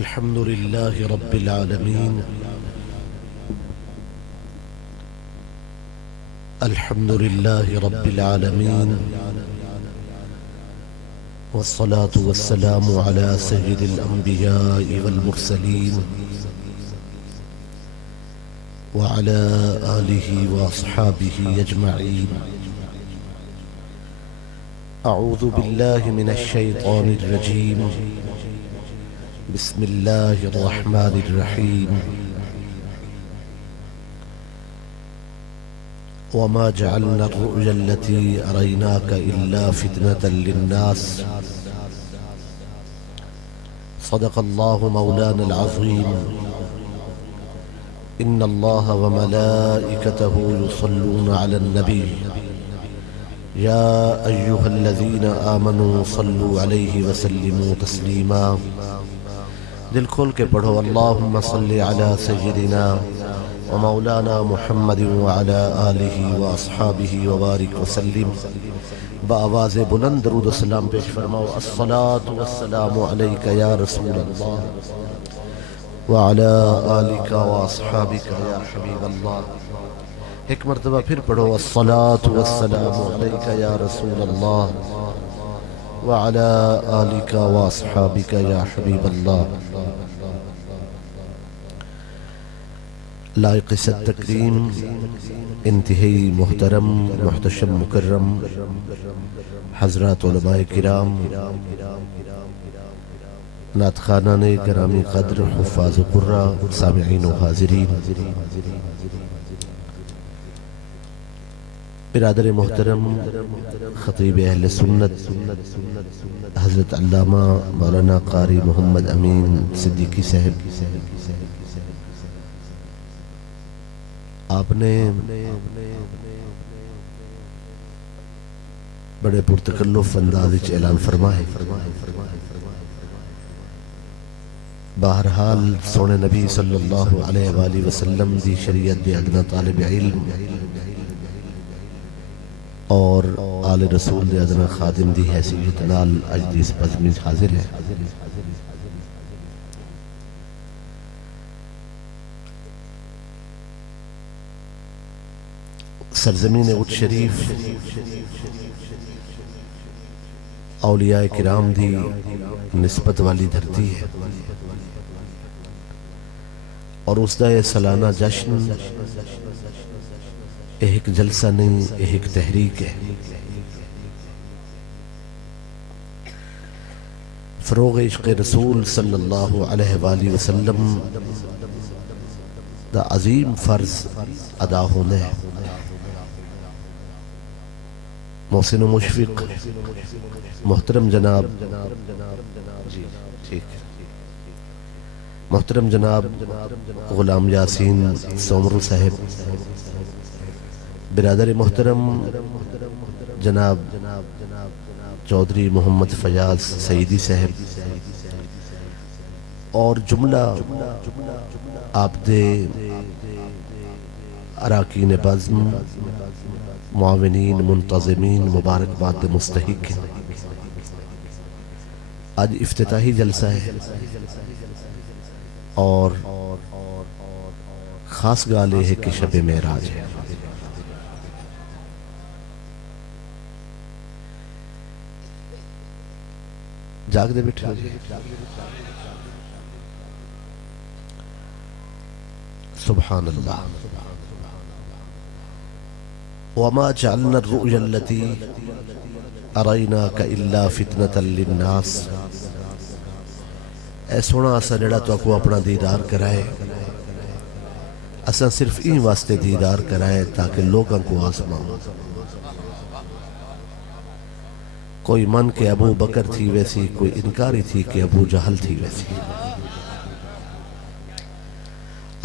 الحمد لله رب العالمين الحمد لله رب العالمين والصلاة والسلام على سيد الأنبياء والمرسلين وعلى آله وأصحابه أجمعين. أعوذ بالله من الشيطان الرجيم. بسم الله الرحمن الرحيم. وما جعلنا الرؤيا التي أريناك إلا فتنة للناس. صدق الله مولانا العظيم. إن الله وملائكته يصلون على النبي يا أيها الذين آمنوا صلوا عليه وسلموا تسليما. دل کھول کے پڑھو اللہم صلی علی سیدنا و مولانا محمد وعلی آلہ و اصحابہ وبارک وسلم. بآواز بلند درود و سلام پیش فرماؤ. الصلاة والسلام علیک یا رسول اللہ وعلی آلک و اصحابک یا حبیب اللہ. ایک مرتبہ پھر پڑھو. الصلاة والسلام علیک یا رسول اللہ وعلی آلک و اصحابک یا حبیب اللہ. لائق صد تکریم انتہائی محترم محتشم مکرم حضرات علماء کرام، نعت خوانان گرامی قدر، حفاظ قرہ، سامعین و حاضرین، برادر محترم خطیب اہل سنت حضرت علامہ مولانا قاری محمد امین صدیقی صاحب، آپ نے بڑے پرتکلف انداز وچ اعلان فرمائے. بہرحال سونے نبی صلی اللہ علیہ وآلہ وسلم دی شریعت دے ادنا طالب علم اور آل رسول دے ادنا خادم دی حیثیت نال اج دی اس بزم وچ حاضر ہے. سرزمین اٹھ شریف اولیاء کرام دی نسبت والی دھرتی ہے، اور اس دا یہ سالانہ جشن ایک جلسہ نہیں، ایک تحریک ہے. فروغ عشق رسول صلی اللہ علیہ وآلہ وسلم دا عظیم فرض ادا ہونے ہے. محسن و مشفق محترم جناب محترم جناب غلام یاسین سومرو صاحب، برادر محترم جناب چودھری محمد فیاض سعیدی صاحب، اور جملہ آپ دے اراکین بزم، معاونین، منتظمین، مبارکباد مستحق. آج افتتاحی جلسہ ہے اور خاص گالے ہے کہ شب معراج ہے. جاگ دے بیٹھے ہو جی. سبحان اللہ. وما جعلنا الرؤيا التي أريناك إلا فتنة للناس. اے سونا اسا جڑا تو کو اپنا دیدار کرائے، اسا صرف این واسطے دیدار کرائے تاکہ لوگوں کو آزماؤ. کوئی من کے ابو بکر تھی ویسی، کوئی انکاری تھی کہ ابو جہل تھی ویسی.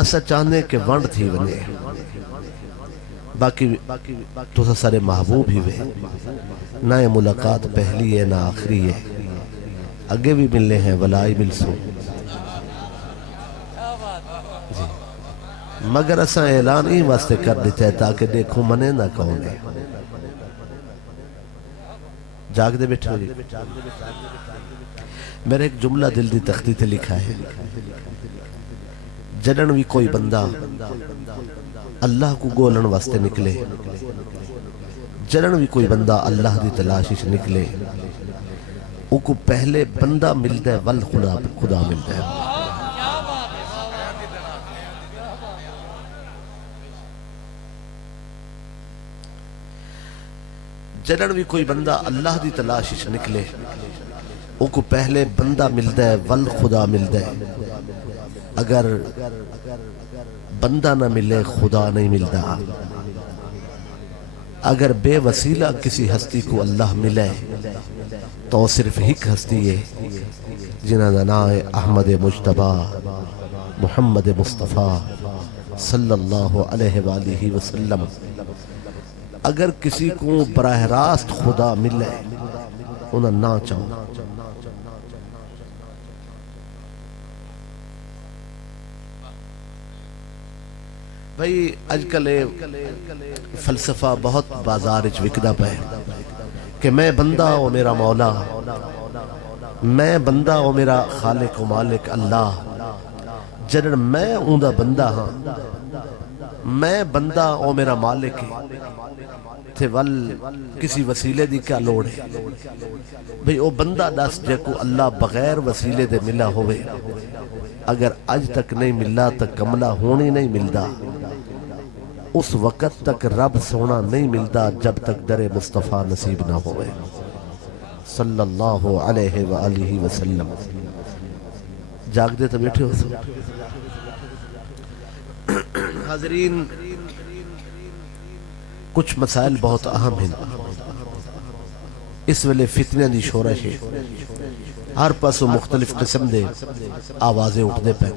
اسا چاہنے کہ ونڈ تھی ونے، باقی تو سارے محبوب ہی وے. نہ یہ ملاقات پہلی ہے نہ آخری ہے، اگے بھی ملنے ہیں ولائی مل سو. مگر اساں اعلان ہی واسطے کر دیتے ہیں تاکہ دیکھوں منے نہ کون ہے. جاگ دے بیٹھو جی. میرے ایک جملہ دل دی تختی تے لکھا ہے، جنن بھی کوئی بندہ اللہ کو گولن واسطے نکلے، جنن بھی کوئی بندہ اللہ دی تلاشش نکلے، او کو پہلے بندہ ملتا ہے ول خدا ملتا ہے۔ جنن بھی کوئی بندہ اللہ دی تلاشش نکلے، او کو پہلے بندہ ملتا ہے ول خدا ملتا ہے۔ اگر بندہ نہ ملے خدا نہیں ملتا۔ اگر بے وسیلہ کسی ہستی کو اللہ ملے تو صرف ایک ہستی ہے جنہاں دا نام ہے احمد مجتبی محمد مصطفیٰ صلی اللہ علیہ وآلہ وسلم۔ اگر کسی کو براہ راست خدا ملے انہاں نہ چاہو۔ بھئی اج کل فلسفہ بہت بازار اچ وکدا پہ کہ میں بندہ ہوں میرا مولا، میں بندہ ہوں میرا خالق و مالک اللہ، جنن میں ہوں دا بندہ ہاں، میں بندہ ہوں میرا مالک تھے ول کسی وسیلے دی کیا لوڑ ہے۔ بھئی او بندہ دس جے کو اللہ بغیر وسیلے دے ملا ہوئے، اگر اج تک نہیں ملا تک کملہ ہونی نہیں ملدا، اس وقت تک رب سونا نہیں ملتا جب تک در مصطفیٰ نصیب نہ ہوئے صلی اللہ علیہ وآلہ وسلم۔ جاگ دے تو بیٹھے ہو سو حاضرین، کچھ مسائل بہت اہم ہیں۔ اس ویلے فتنہ دی شورش ہے، ہر پاسوں مختلف قسم دے آوازیں اٹھنے پہ،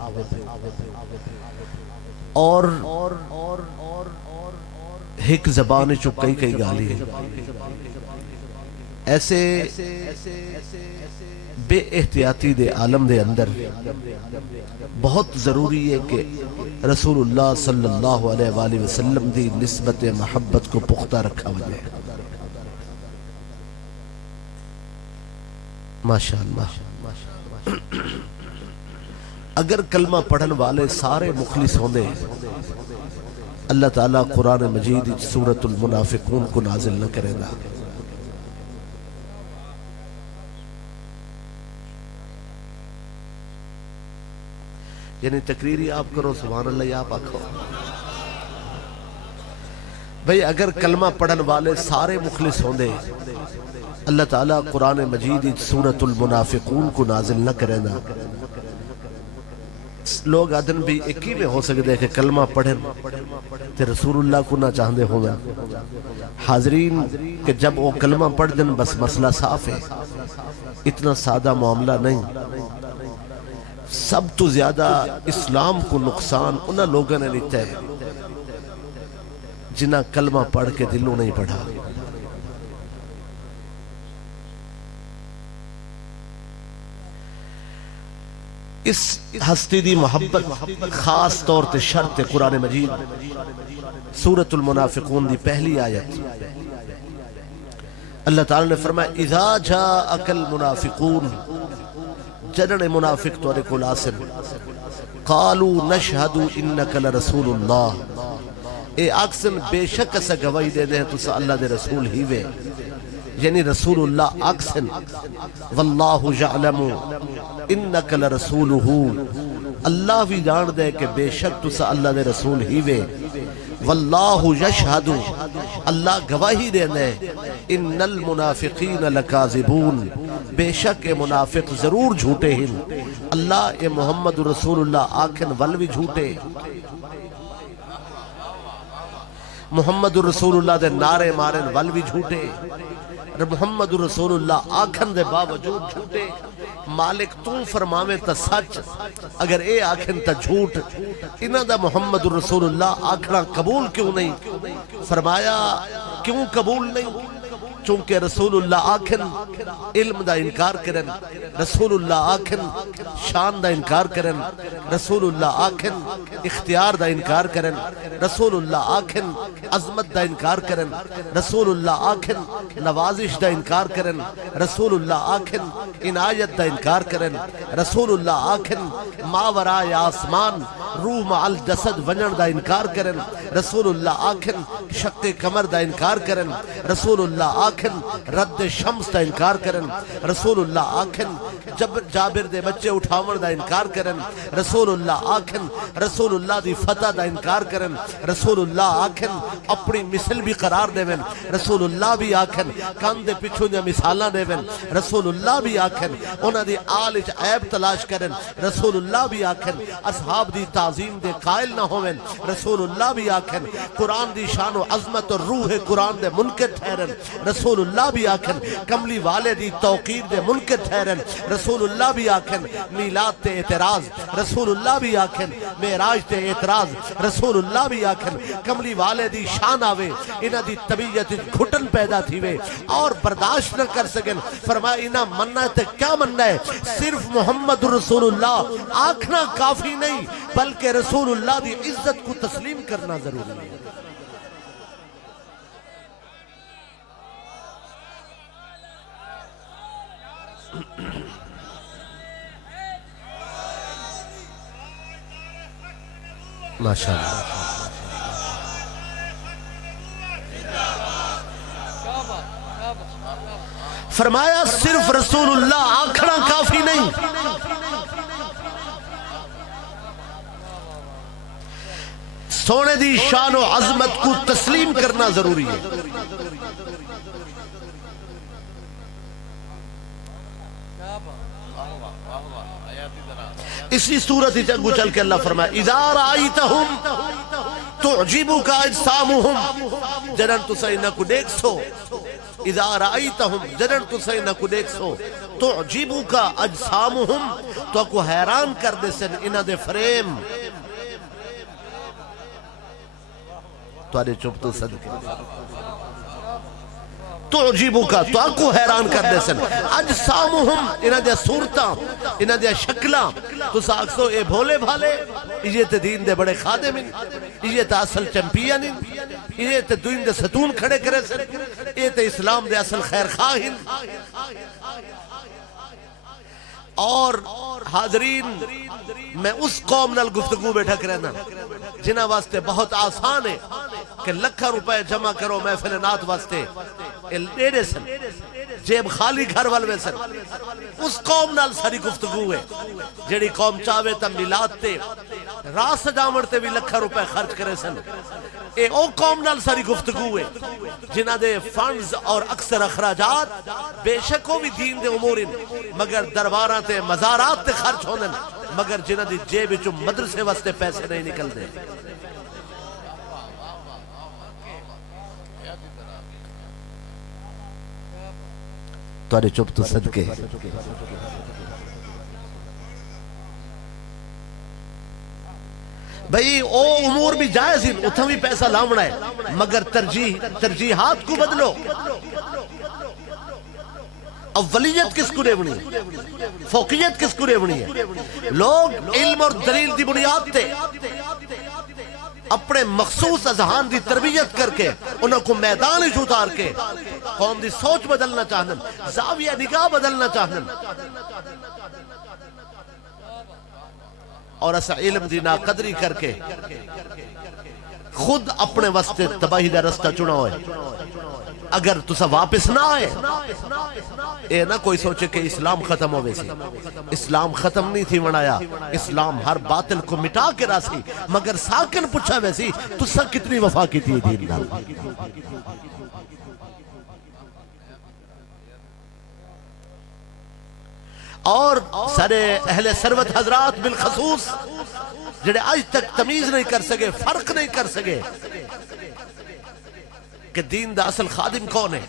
اور ایک زبان چو کئی گالی ہے۔ ایسے بے احتیاطی دے عالم دے اندر بہت ضروری ہے کہ رسول اللہ صلی اللہ علیہ وآلہ وسلم دی نسبت محبت کو پختہ رکھا وجہ۔ ماشاءاللہ، اگر کلمہ پڑھن والے سارے مخلص ہوندے، اللہ تعالیٰ قرآن مجید سورۃ المنافقون کو نازل نہ کرے گا۔ یعنی تقریری آپ کرو سبحان اللہ آپ آکھو۔ بھئی اگر کلمہ پڑھن والے سارے مخلص ہوندے، اللہ تعالیٰ قرآن مجید سورۃ المنافقون کو نازل نہ کرے گا۔ لوگ آدن بھی ایک ہی میں ہو سکتے ہیں کہ کلمہ پڑھیں تے رسول اللہ کو نہ چاہندے ہوگا۔ حاضرین کہ جب وہ کلمہ پڑھ دن بس مسئلہ صاف ہے، اتنا سادہ معاملہ نہیں۔ سب تو زیادہ اسلام کو نقصان انہاں لوگوں نے لیتا ہے جنہاں کلمہ پڑھ کے دلوں نہیں پڑھا۔ اس ہستی دی محبت خاص طور تے شرط قرآن مجید سورۃ المنافقون دی پہلی آیت، اللہ تعالیٰ نے فرمایا اذا جاءک المنافقون، جنن منافق تو رکل آسن، قالوا نشہد انک لرسول اللہ، اے اکسن بے شک اسا گواہی دے دے تو اللہ دے رسول ہی وے، یعنی رسول اللہ اکسن، واللہ یعلم انک لرسولہ، اللہ بھی جان دے کہ بے شک تو اللہ دے رسول ہی وے، واللہ یشہد، اللہ گواہی دے دے، ان المنافقین لکاذبون، بے شک اے منافق ضرور جھوٹے ہیں، اللہ اے محمد رسول اللہ آکھن ولوی جھوٹے، محمد رسول اللہ دے نعرے مارن ولوی جھوٹے، محمد رسول اللہ آکھن دے باوجود جھوٹے، مالک تو فرماوے تا سچ، اگر اے آکھن تا جھوٹ، انہاں دا محمد رسول اللہ آکھنا قبول کیوں نہیں؟ فرمایا کیوں قبول نہیں؟ چونکہ رسول اللہ آکھن علم دا انکار کرن، رسول اللہ آکھن شان دا انکار کرن، رسول اللہ آکھن اختیار دا انکار کرن، رسول اللہ آکھن عظمت دا انکار کرن، رسول اللہ آکھن نوازش دا انکار کرن، رسول اللہ آکھن عنایت دا انکار کرن، رسول اللہ آکھن ماورائے آسمان روح مع الجسد ونن دا انکار کرن، رسول اللہ آکھن شق کمر دا انکار کرن، رسول اللہ آکھن رد شمس دا انکار کرن، رسول اللہ آکھن جابر دے بچے اٹھاون دا انکار کرن، رسول اللہ آکھن رسول اللہ دی فتح دا انکار کرن، رسول اللہ آکھن اپنی مثل بھی قرار دیون، رسول اللہ بھی آکھن کان دے پچھوں دیا مثالاں دیون، رسول اللہ بھی آکھن انہاں دی آل وچ عیب تلاش کرن، رسول اللہ بھی آکھن اصحاب دی تعظیم دے قائل نہ ہوون، رسول اللہ بھی آکھن قرآن دی شان و عظمت اور روح قرآن دے منکر ٹھہرن، رسول اللہ بھی آکھن کملی والے دی توقیر دے منکر ٹھہرن، رسول اللہ بھی آکھن میلاد تے اعتراض، رسول اللہ بھی آکھن معراج تے اعتراض، رسول اللہ بھی آکھن کملی والے دی شان آوے انہاں دی طبیعت گھٹن پیدا تھیوے اور برداشت نہ کر سکن، فرمایا انہاں مننا تے کیا مننا ہے، صرف محمد رسول اللہ آکھنا کافی نہیں بلکہ رسول اللہ دی عزت کو تسلیم کرنا ضروری ہے۔ ماشاءاللہ فرمایا صرف رسول اللہ آکھنا کافی نہیں، سونے دی شان و عظمت کو تسلیم کرنا ضروری ہے۔ اسی صورت ہی چنگو چل کے اللہ فرمائے اذا رائتہم تعجبک اجسامہم، جنن تو سینہ کو دیکھ سو، اذا رائتہم جنن تو سینہ کو دیکھ سو، تعجبک اجسامہم تو کو حیران کر دے سن انہ دے فریم، تو آنے چپ تو صدقے تعجبکا تو کو حیران کر دے سن، اجسامہم انہ دیا صورتاں انہ دیا شکلاں تو ساکسو اے بھولے بھالے یہ تے دین دے بڑے خادمین، یہ تے اصل چمپینین، یہ تے دین دے ستون کھڑے کرے سن، یہ تے اسلام دے اصل خیر خواہین۔ اور حاضرین میں اس قوم نال گفتگو بیٹھا کرنا جنہ واسطے بہت آسان ہے کہ لکھا روپے جمع کرو محفل نات واسطے دیڑے سن جیب خالی گھر والوے سن، اس قوم نال ساری گفتگو ہے جیڑی قوم چاہوے تا میلاد تے راس سجاوٹ تے بھی لکھا روپے خرچ کرے سن، اے او قوم نال ساری گفتگو ہے جنہ دے فنڈز اور اکثر اخراجات بے شک وہ بھی دین دے امورین مگر درباراں تے مزارات تے خرچ ہونن، مگر جنہ دی جیب وچوں مدرسے واسطے پیسے نہیں نکل دے۔ تواڈے چپ تو صدقے بھئی او امور بھی جائز ہیں اتھا بھی پیسہ لاؤنا ہے مگر ترجیحات کو بدلو۔ اولیت کس کو ریونی ہے، فوقیت کس کو ریونی ہے، لوگ علم اور دلیل دی بنیاد تے اپنے مخصوص اذہان دی تربیت کر کے انہوں کو میدان ہی اتار کے قوم دی سوچ بدلنا چاہنن، زاویہ نگاہ بدلنا چاہنن، اور ایسا علم دی ناقدری کر کے خود اپنے واسطے تباہی دا رستہ چنا ہوئے۔ اگر تسا واپس نہ آئے اے نہ کوئی سوچے کہ اسلام ختم ہو ویسی، اسلام ختم نہیں تھی بنایا، اسلام ہر باطل کو مٹا کے راسی، مگر ساکن پوچھا ویسی تسا کتنی وفا کی تھی دین نال۔ اور سارے اہل ثروت حضرات بالخصوص جڑے آج تک تمیز نہیں کر سکے، فرق نہیں کر سکے کہ دین دا اصل خادم کون ہے،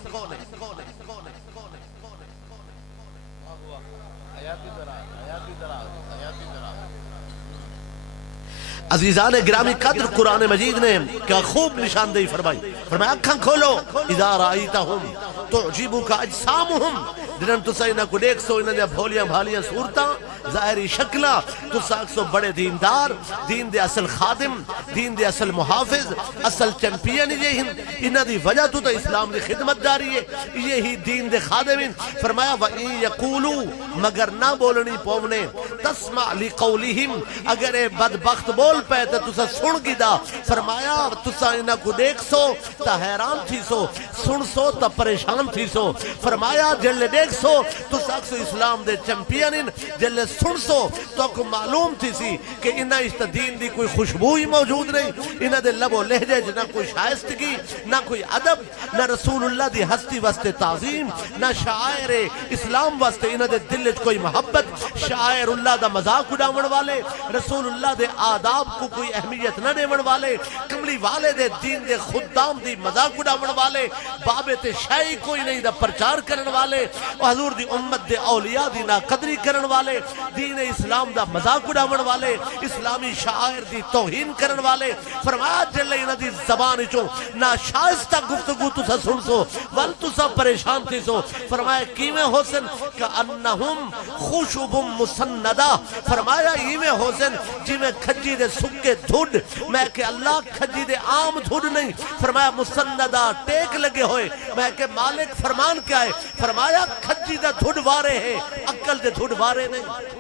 عزیزان گرامی قدر قرآن مجید نے کیا خوب نشاندہی فرمائی. فرمایا اکھاں کھولو اذا رائیتہم تعجبک اجسامہم جنہاں تسا انہاں کو دیکھ سو انہاں دیا بھولیاں بھالیاں صورتاں ظاہری شکلاں تسا اکسو بڑے دیندار دین دے اصل خادم دین دے اصل محافظ اصل چمپئن یہ انہاں دی وجہ تو اسلام دی خدمت جاری ہے یہی دین دے خادمین. فرمایا وَإِن يَقُولُوا مگر نہ بولنی پونے تسمع لِقَوْلِهِمْ اگر اے بدبخت بول پہ تو تسا سن گی دا. فرمایا تسا انہاں کو دیکھ سو تا حیران تھی سو سن سو تا پریشان تھی سو. فرمایا جلے دیکھ سو تسا اکسو اسلام دے چمپئن جلے سن سو تو کو معلوم تھی سی کہ انہاں اس دین دی کوئی خوشبو ہی موجود نہیں. انہاں دے لب و لہجے نہ کوئی شائستگی نہ کوئی ادب نہ رسول اللہ دی ہستی واسطے تعظیم نہ شاعر اسلام واسطے انہاں دے دل کوئی محبت. شاعر اللہ دا مذاق اڑاون والے رسول اللہ دے آداب کو کوئی اہمیت نہ دیون والے کملی والے دے دین دے خدام دی مذاق اڑاون والے بابے تے شائی کوئی نہیں دا پرچار کرن والے حضور دی امت دے اولیاء دی نا قدری کرن والے دین اسلام دا مذاق اڑاون والے اسلامی شاعر دی توہین کرن والے. فرمایا جلے انہاں دی زبان چوں نا شائستہ گفتگو تسا سن سو ول تسا پریشان تھی سو. فرمایا کیویں حسن کأنہم خشب مسندہ. فرمایا ایویں حسن جویں کھجی دے سکے دھڑ میں کہ اللہ کھجی دے عام دھڑ نہیں. فرمایا مسندہ ٹیک لگے ہوئے میں کہ مالک فرمان کیا ہے. فرمایا کھجی دے دھڑ وارے ہے عقل دے دھڑ وارے نہیں.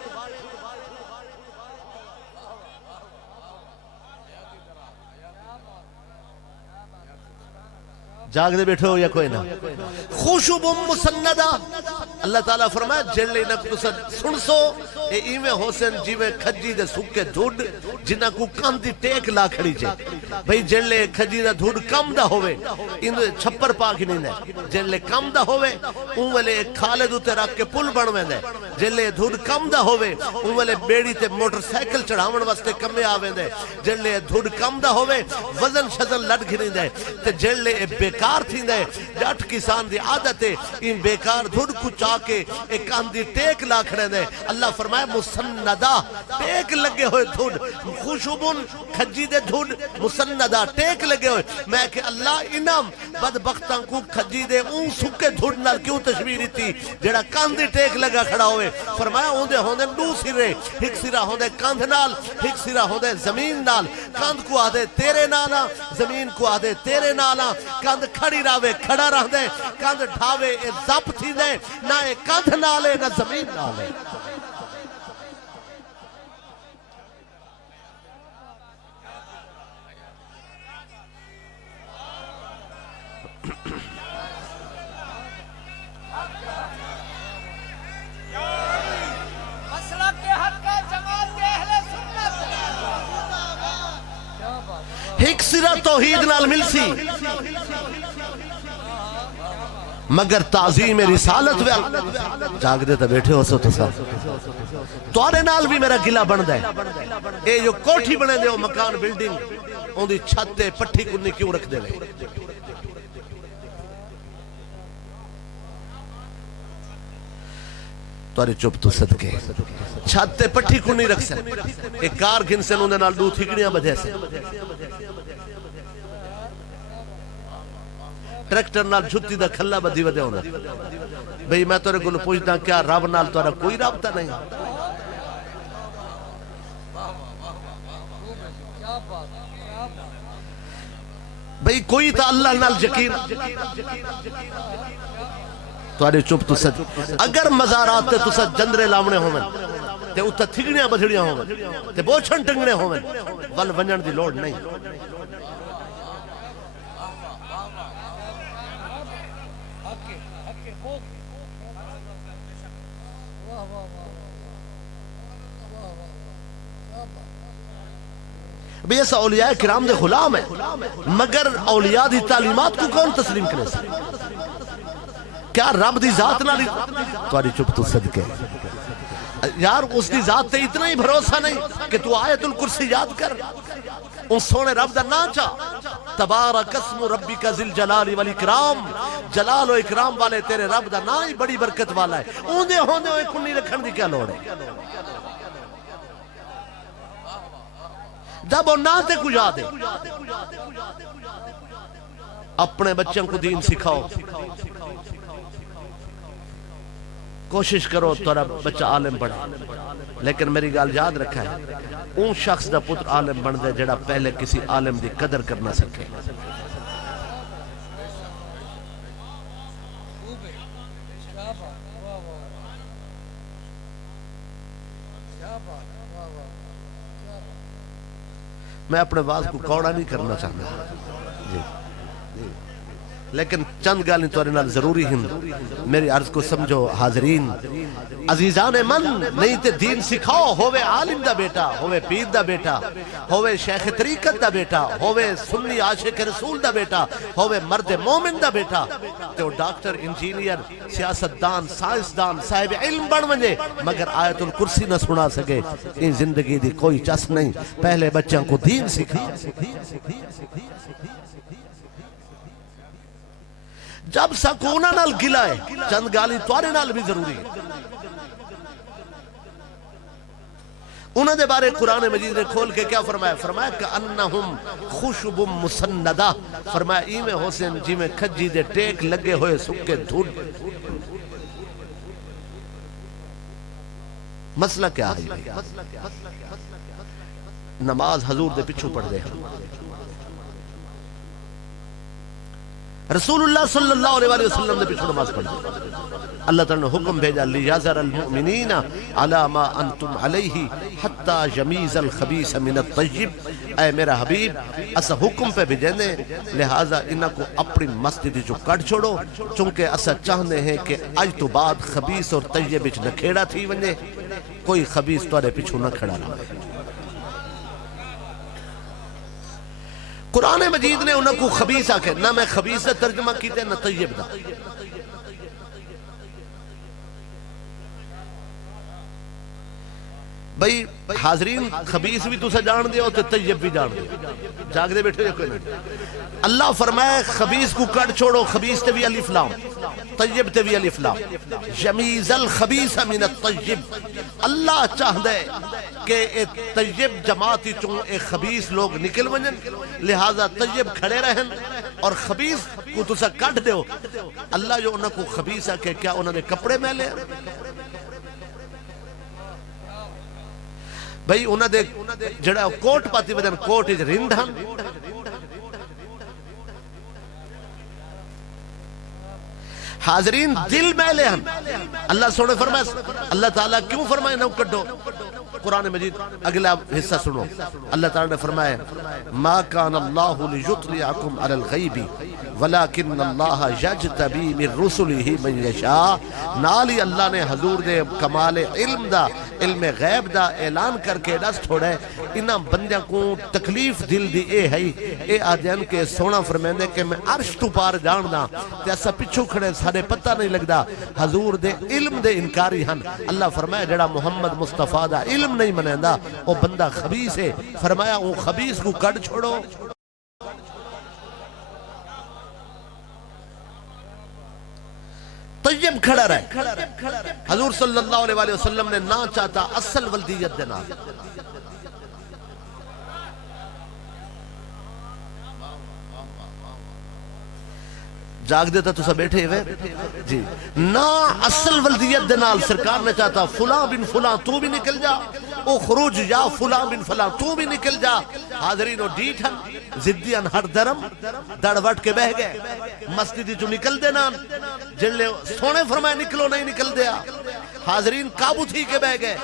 جاگ دے بیٹھو یا کوئی نہ خوشب مسندہ. اللہ تعالیٰ فرمایا جلے نہ سن سو اے ایویں حسن جیویں کھجی دے سکے دھڑ جنہ کو کم دی ٹیک لا کھڑی جائے. بھئی جلے کھجی دے دھڑ کم دا ہوئے ان چھپر پاک نہیں دے. جلے کم دا ہوئے ان والے کھالے دوتے رکھ کے پل بنویں دے. جلے دھڑ کم دا ہوئے ان والے بیڑی تے موٹر سائیکل چڑھاون واسطے کمے آویں دے. جلے دھڑ کم دا ہوئے وزن شزن لڑ گھنی دے. تے جلے بیکار تھی دے ڈٹ کسان دی عادت ہے ان بیکار دھڑ کو چاہ کے ایک کان دی ٹیک لا کھڑے دے. اللہ فرمائے مسندہ ٹیک لگے ہوئے دھڑ خوشبن کھجی دے دھڑ مسندہ ٹیک لگے ہوئے. میں کہ اللہ انام بدبختاں کو کھجی دے اون سکے دھڑ نال کیوں تشبیری تھی جڑا کان دی ٹیک لگا کھڑا ہوئے. فرمایا ہوندے ہوندے دو سرے ایک سرا ہوندے کاندھ نال ایک سرا ہوندے زمین نال. کاندھ کو آدھے تیرے نالا زمین کو آدھے تیرے نالا. کاندھ کھڑی راوے کھڑا رہ دے کاندھ ڈھاوے اے زب تھی دے نہ اے کاندھ نالے نہ زمین نالے. ایک سرا توحید نال مل سی مگر تعظیم رسالت جاگ دے تا بیٹھے ہو سو تسا توارے نال بھی میرا گلہ بن دے. اے جو کوٹھی بنے دے ہو مکان بلڈنگ ان دی چھتے پٹھی کنی کیوں رکھ دے لے. توارے چپ تو صدقے چھتے پٹھی کنی رکھ سے ایک کار گھن سے انہوں نے نال دو تھکڑیاں بجھے سے ٹریکٹر نال جھتی دا کھلا بدھی ودے ہونا. بھئی میں تورے کو پوچھتا کیا رب نال تورا کوئی رابطہ نہیں. بھئی کوئی تا اللہ نال یقین تورے چپ تو سد. اگر مزارات تے تو سد جندرے لاونے ہومن تے اتھا تھگڑیاں بدھڑیاں ہومن تے بوچھن ٹنگنے ہومن ول ونجن دی لوڑ نہیں. بھئی ایسا اولیاء کرام دے غلام ہے مگر اولیاء دی تعلیمات کو کون تسلیم کرے سا. کیا رب دی ذات نہ لی تواری چپ تو صدقے یار اس دی ذات تے اتنا ہی بھروسہ نہیں کہ تو آیت الکرسی یاد کر ان سونے رب دا نا چاہ. تبارک اسم ربک ذی الجلال والاکرام. جلال و اکرام والے تیرے رب دا نا ہی بڑی برکت والا ہے. اوندے ہوندے ہوئے کنی رکھن دی کیا لوڑ ہے. جب وہ نہ تے کو یاد ہے اپنے بچوں کو دین سکھاؤ کوشش کرو تورا بچہ عالم بڑھے لیکن میری گال یاد رکھا ہے اون شخص دا پتر عالم بن دے جڑا پہلے کسی عالم دی قدر کرنا سکے میں اپنے واز کو کوڑا نہیں کرنا چاہتا جی لیکن چند گالیں تورے نال ضروری ہیں میری عرض کو سمجھو حاضرین عزیزان من نہیں تے دین سکھاؤ ہووے عالم دا بیٹا ہووے پیر دا بیٹا ہووے شیخ طریقت دا بیٹا ہووے سنی عاشق رسول دا بیٹا ہووے مرد مومن دا بیٹا تے وہ ڈاکٹر انجینئر سیاستدان سائنسدان صاحب علم بن ونجے مگر آیت الکرسی نہ سنا سکے ان زندگی دی کوئی چس نہیں پہلے بچوں کو دین سکھا جب سکونہ نال گلائے چند گالی توارے نال بھی ضروری ہے انہوں نے بارے قرآن مجید نے کھول کے کیا فرمایا فرمایا کہ انہم خوشب مسندہ فرمایا ایمیں حسین جی میں کھجی دے ٹیک لگے ہوئے سکے دھوڑ مسئلہ کیا ہے نماز حضور دے پچھو پڑھ دے رسول اللہ صلی اللہ علیہ وسلم نے پیچھے نماز پڑھی اللہ تعالیٰ نے حکم بھیجا لیازر المؤمنین علی ما انتم علیہ حتی یمیز الخبیث من الطیب اے میرا حبیب اسا حکم پہ بھیجنے لہذا انہاں کو اپنی مسجد جو کٹ چھوڑو چونکہ اسا چاہنے ہیں کہ آج تو بعد خبیث اور طیب اچ نہ کھیڑا تھی ونجے کوئی خبیث توارے پیچھو نہ کھڑا رہا قرآن مجید نے انہوں کو خبیث آکے نہ میں خبیث سے ترجمہ کیتے نہ طیب دا بھئی حاضرین خبیث بھی تو سے جان دیا تو طیب بھی جان دیا جاگ دے بیٹھے کوئی نہیں اللہ فرمائے خبیث کو کٹ چھوڑو خبیث تے بھی الف لام طیب تے بھی الف لام یمیز الخبیث من الطیب اللہ چاہ دے کہ ایک طیب جماعتی چون ایک خبیث لوگ نکل ونجن لہذا طیب کھڑے رہن اور خبیث کو تو سا کٹ دیو اللہ جو انہوں کو خبیث ہے کہ کیا انہوں نے کپڑے میں لے بھئی انہوں دے جڑا کوٹ پاتی وجن کوٹ اج رند ہم حاضرین دل میں لے ہم اللہ سوڑے فرمائے اللہ تعالیٰ کیوں فرمائے نہ کٹو قرآن مجید اگلا حصہ سنو اللہ تعالیٰ نے فرمائے ما کان اللہ لیطلعکم علی الغیب ولیکن اللہ یجتبی من رسلہ من یشاء نالی اللہ نے حضور دے کمال علم دا علم غیب دا اعلان کر کے دست چھوڑے انہاں بندیاں کو تکلیف دل دی اے ہے اے آدھین کے سونا فرمیندے کہ میں عرش تو پار جان دا تے ایسا پچھو کھڑے سارے پتہ نہیں لگ دا حضور دے علم دے انکاری ہن اللہ فرمایا جڑا محمد مصطفیٰ دا علم نہیں منیندہ وہ بندہ خبیث ہے فرمایا وہ خبیث کو کٹ چھوڑو طیب کھڑا رہے حضور صلی اللہ علیہ وسلم نے نہ چاہتا اصل ولدیت دینا جاگ دیتا تو سب بیٹھے ہوئے جی نا اصل ولدیت دنال سرکار نے چاہتا فلاں بن فلاں تو بھی نکل جا او خروج یا فلاں بن فلاں تو بھی نکل جا حاضرین و ڈیٹھن زدیان ہر درم دڑ وٹ کے بہ گئے مسجدی جو نکل دینا جن لے سونے فرمائے نکلو نہیں نکل دیا حاضرین قابو تھی کے بہ گئے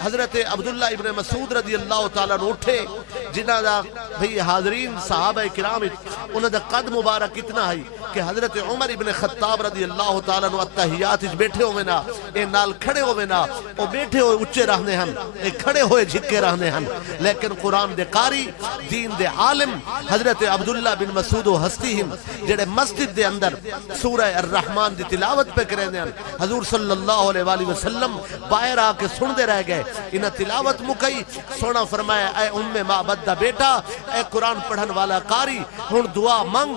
حضرت عبداللہ ابن مسعود رضی اللہ تعالیٰ نے اٹھے جنہ دا بھئی حاضرین صحابہ کرام انہوں دا قد مبارک اتنا ہے کہ حضرت عمر ابن خطاب رضی اللہ تعالیٰ نے اتحیات بیٹھے ہوئے نا اے نال کھڑے ہوئے نا او بیٹھے ہوئے اچھے رہنے ہن اے کھڑے ہوئے جھکے رہنے ہن لیکن قرآن دے قاری دین دے عالم حضرت عبداللہ بن مسعود و ہستی ہن جڑے مسجد دے اندر سورہ الرحمن دی تلاوت پہ کریں دے ہن حضور صلی اللہ علیہ وآلہ وسلم باہر آ کے سن دے رہ گئے. انہاں تلاوت مکئی. سونا فرمایا اے ام معبد دا بیٹا, اے قرآن پڑھن والا قاری, ہن دعا منگ,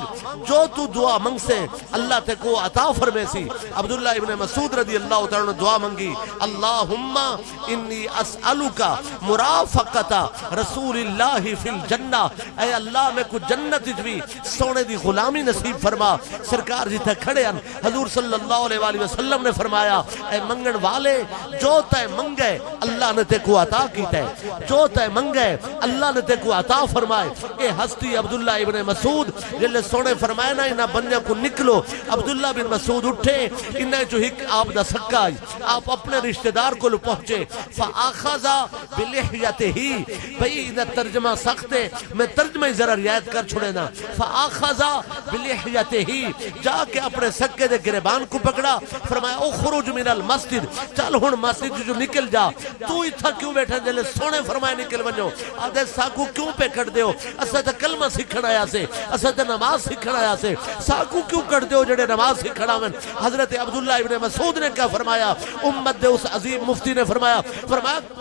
جو تو دعا منگ سے اللہ تے کو عطا فرمے سی. عبداللہ ابن مسعود رضی اللہ تعالیٰ نے دعا منگی, اللہم انی اسألک مرافقت رسول اللہ فی الجنہ, اے اللہ میں کو جنت بھی سونے دی غلامی نصیب فرما. سرکار جی تھے کھڑے ہیں, حضور صلی اللہ علیہ وسلم نے فرمایا اے منگن والے, جو تے منگے اللہ نے تے کو عطا کیتا ہے, جو تے منگے اللہ نے تے کو عطا فرمائے. اے ہستی عبداللہ ابن مسعود جلے سونے فرمائے نا انہاں بندیاں کو نکلو. عبداللہ بن مسعود اٹھے, انہیں جو ہک آپ دا سکا آئی, آپ اپنے رشتہ دار کو پہنچے. فآخذا بلحیتہی, بھئی انہیں ترجمہ سختے, میں ترجمہ ذرا رعایت کر چھوڑے نا. فآخذا بلحیتہی, جا کے اپنے سکے دے گریبان کو پکڑا. فرمایا اخرج من المسجد, چل ہن مسجد جو نکل جا. تو اتھا کیوں بیٹھا جلے سونے فرمائے نکل ونجو. آدھے ساکو کیوں پہ کٹ دیو, اسے تے کلمہ سکھن آیا سے, اسے تے نماز سکھن آیا سے, ساکو کیوں کٹ دیو جڑے نماز سکھن آمن. حضرت عبداللہ ابن مسعود نے کیا فرمایا, امت دے اس عظیم مفتی نے فرمایا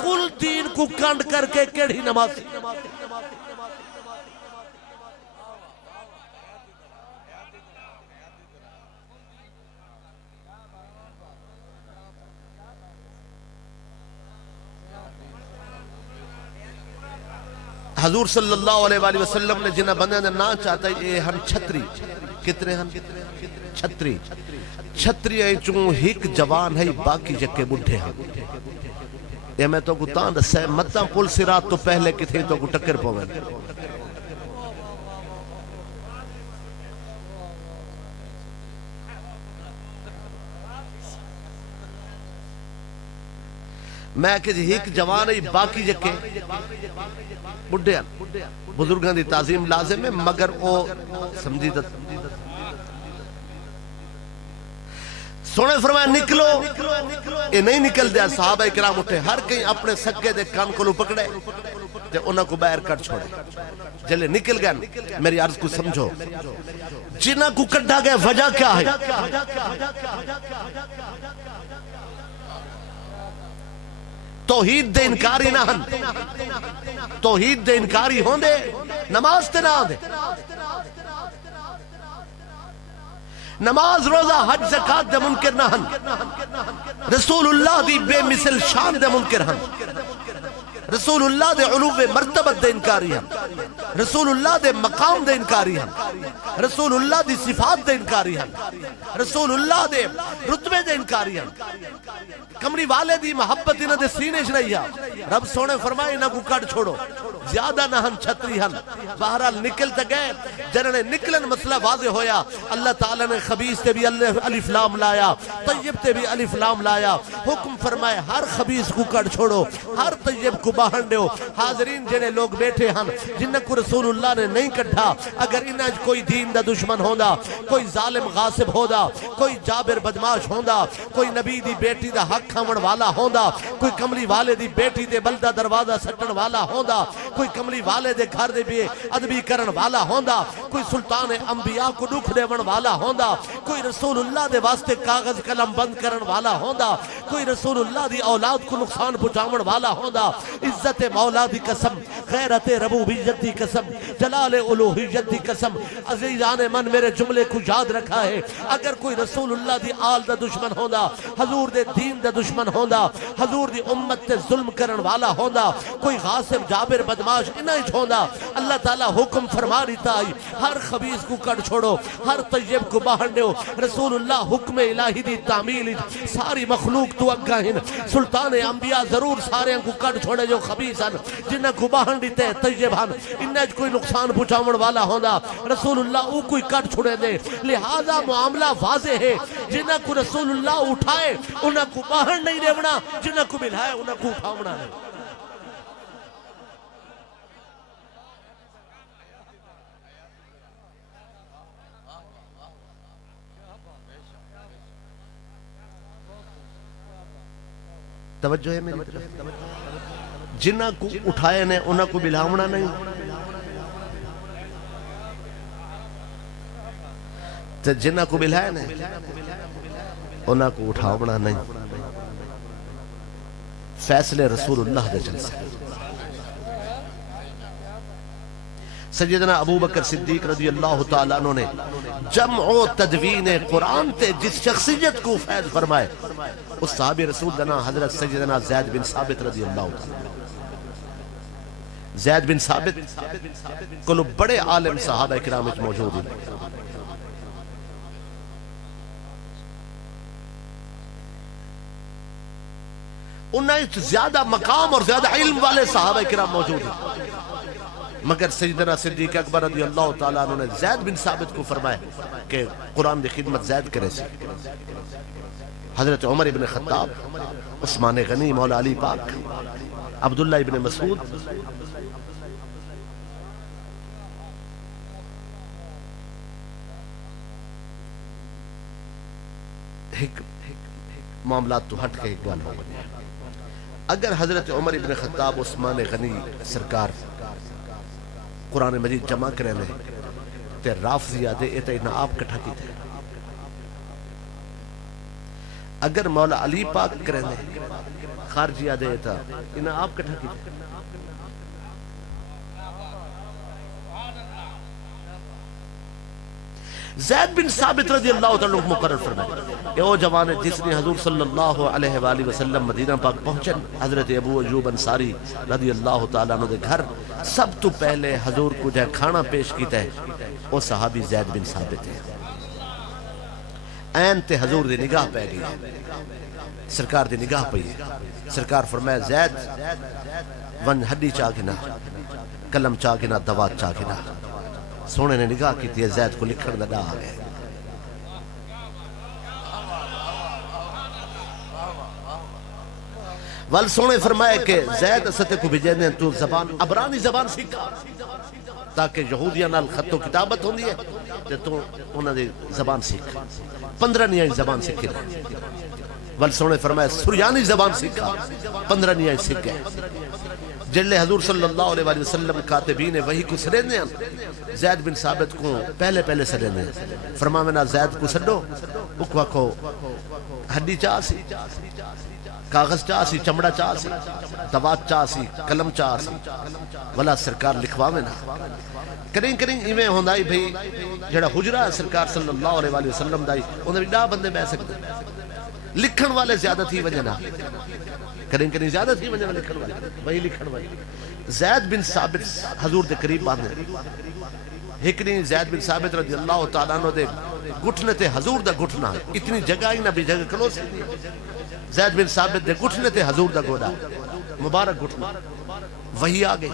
کل دین کو کانڈ کر کے کیڑی نماز. حضور صلی اللہ علیہ وآلہ وسلم نے جنہ بندے نے نا چاہتا ہے یہ ہم چھتری, کتنے ہم چھتری, چھتری ہے چون ہک جوان ہے باقی جکے بڑھے ہیں. یہ میں تو گتان رسے مدہ پل سرات تو پہلے کتھے تو کو ٹکر پویں. میں کہ ہک جوان ہے باقی جکے بڑھے ہیں. بزرگاں دی تعظیم لازم ہے مگر او سمجھی تا سونے فرمایا نکلو. یہ نہیں نکل دیا. صحابہ کرام اٹھے, ہر کہیں اپنے سکے دے کان کو لو پکڑے تے انہاں کو باہر کٹ چھوڑے. جلے نکل گئے. میری عرض کو سمجھو, جنہ کو کٹا گئے وجہ کیا ہے؟ توحید دے انکاری نہ ہن, توحید دے انکاری ہوں دے نماز تے نہ دے. نماز روزہ حج زکاة دے منکر نہ ہن, رسول اللہ دی بے مثل شان دے منکر ہن, رسول اللہ دے علو مرتبت دے انکاری ہن, رسول اللہ دے مقام دے انکاری ہن, رسول اللہ دی صفات دے انکاری ہن, رسول اللہ دے رتبے دے انکاری ہن. کمری والے دی محبت انہ دے سینے نہیں ہے. رب سونے فرمائے انہ کو کٹ چھوڑو, زیادہ نہ ہن چھتری ہن. بہرحال نکلتے گئے, جنہنے نکلن مسئلہ واضح ہویا. اللہ تعالیٰ نے خبیث تے بھی الف لام لایا, طیب تے بھی الف لام لایا. حکم فرمائے ہر خبیث کو کٹ چھوڑو, ہر طیب کو باہن دیو. حاضرین جنہیں لوگ بیٹھے ہن جنہ کو رسول اللہ نے نہیں کٹھا, اگر انہ کوئی دین دا دشمن ہوندا, کوئی ظالم غاصب ہوندا, کوئی جابر بدماش ہوندا, کوئی نبی دی بیٹی دا حق کھاون والا ہوندا, کوئی کملی والے دی بیٹی دے بلدہ دروازہ سٹن والا ہوندا, کوئی کملی والے دے گھر دے بھی ادبی کرن والا ہوندا, کوئی سلطان انبیاء کو دکھ دیون والا ہوندا, کوئی رسول اللہ دے واسطے کاغذ قلم بند کرن والا ہوندا, کوئی رسول اللہ دی اولاد کو نقصان پہنچاون والا ہوندا. عزت مولا دی قسم, غیرت ربوبیت دی قسم, جلال الوہیت دی قسم, عزیزان من میرے جملے کو یاد رکھا ہے. اگر کوئی رسول اللہ دی آل دا دشمن ہوندا, حضور دے دین دا دشمن ہوندا, حضور دی امت تے ظلم کرن والا ہوندا, کوئی غاصب جابر بدماش انہیں ہوندا, اللہ تعالیٰ حکم فرما دیتا ہے ہر خبیث کو کٹ چھوڑو, ہر طیب کو باہن دیو. رسول اللہ حکم الہی دی تعمیل, ساری مخلوق تو اگاہن, سلطان انبیاء ضرور سارے کو کٹ چھوڑے جو خبیث ہن, جنہ کو باہن دیتے طیب ہن, انہیں کوئی نقصان پہنچاون والا ہوندا, رسول اللہ او کوئی کٹ چھوڑے دے. لہذا معاملہ واضح ہے, جنہ کو رسول اللہ اٹھائے انہیں کو باہن نہیں دیونا, جنہ کو ملائے انہیں کو اٹھاونا نہیں. توجہ ہے میری طرف, جنہ کو اٹھائے نے انہیں کو ملاونا نہیں, جنہ کو ملائے نے انہیں کو اٹھاونا نہیں. فیصلے رسول اللہ دے جلسے سیدنا ابو بکر صدیق رضی اللہ تعالیٰ عنہ نے جمع و تدوین قرآن تے جس شخصیت کو فیض فرمائے اس صحابی رسول دنا حضرت سیدنا زید بن ثابت رضی اللہ تعالیٰ. زید بن ثابت کلو بڑے عالم صحابہ کرام وچ موجود ہیں. انہیں زیادہ مقام اور زیادہ علم والے صحابہ کرام موجود ہیں، مگر سیدنا صدیق اکبر رضی اللہ تعالیٰ عنہ نے زید بن ثابت کو فرمایا کہ قرآن دی خدمت زید کرے سی. حضرت عمر ابن خطاب، عثمان غنی، مولا علی پاک، عبداللہ ابن مسعود، معاملات تو ہٹ کے ایک گل ہو گئی. اگر حضرت عمر ابن خطاب، عثمان غنی سرکار قرآن مجید جمع کرے لیں تے رافضیہ دے ایتا انہا آپ کٹھا کی تھے. اگر مولا علی پاک کرے لیں خارجیہ دے ایتا انہا آپ کٹھا کی تھے. زید بن ثابت رضی اللہ تعالیٰ عنہ مقرر فرمائے کہ وہ جوان جس نے حضور صلی اللہ علیہ وآلہ وسلم مدینہ پاک پہنچن حضرت ابو ایوب انصاری رضی اللہ تعالیٰ عنہ دے گھر سب تو پہلے حضور کو جائے کھانا پیش کیتا ہے وہ صحابی زید بن ثابت ہے. این تے حضور دی نگاہ پہ گئی، سرکار دی نگاہ پہ گئی. سرکار فرمایا زید ون ہڈی چاہ گنا، قلم چاہ گنا، دوات چاہ گنا. سونے نے نگاہ کی تھی زید کو لکھن لگا آگئے. وال سونے فرمائے کہ زید استے کو بھیجے دیں تو زبان عبرانی زبان سیکھا تاکہ یہودیاں نال خط و کتابت ہوندی ہے تے تو انہاں دی زبان سیکھ. 15 نیائی زبان سیکھی رہے. وال سونے فرمائے سریانی زبان سیکھا، 15 نیائی سیکھ گئے. جلے حضور صلی اللہ علیہ وسلم کاتبین وحی کو سرینے ہیں زید بن ثابت کو پہلے سرینے ہیں. فرماوینا زید کو سڈو اکوا کو ہڈی چاہ سی، کاغذ چاہ سی، چمڑا چاہ سی، دوات چاہ سی، قلم چاہ سی. ولا سرکار لکھواوینا کریں ایمیں ہوندائی بھئی جڑا حجرہ ہے سرکار صلی اللہ علیہ وسلم دائی انہیں بھی 10 بندے بہ سکتے. لکھن والے زیادہ تھی وجہ نہ کریں زیادہ تھی وجہ نہ لکھن والے وہی لکھن والے. زید بن ثابت حضور دے قریب باندھے ہکنی زید بن ثابت رضی اللہ تعالیٰ عنہ دے گھٹنے تے حضور دا گھٹنا اتنی جگہ ہی نہ بھی جگہ کلو سے. زید بن ثابت دے گھٹنے تے حضور دا گوڑا مبارک گھٹنا. وہی آگے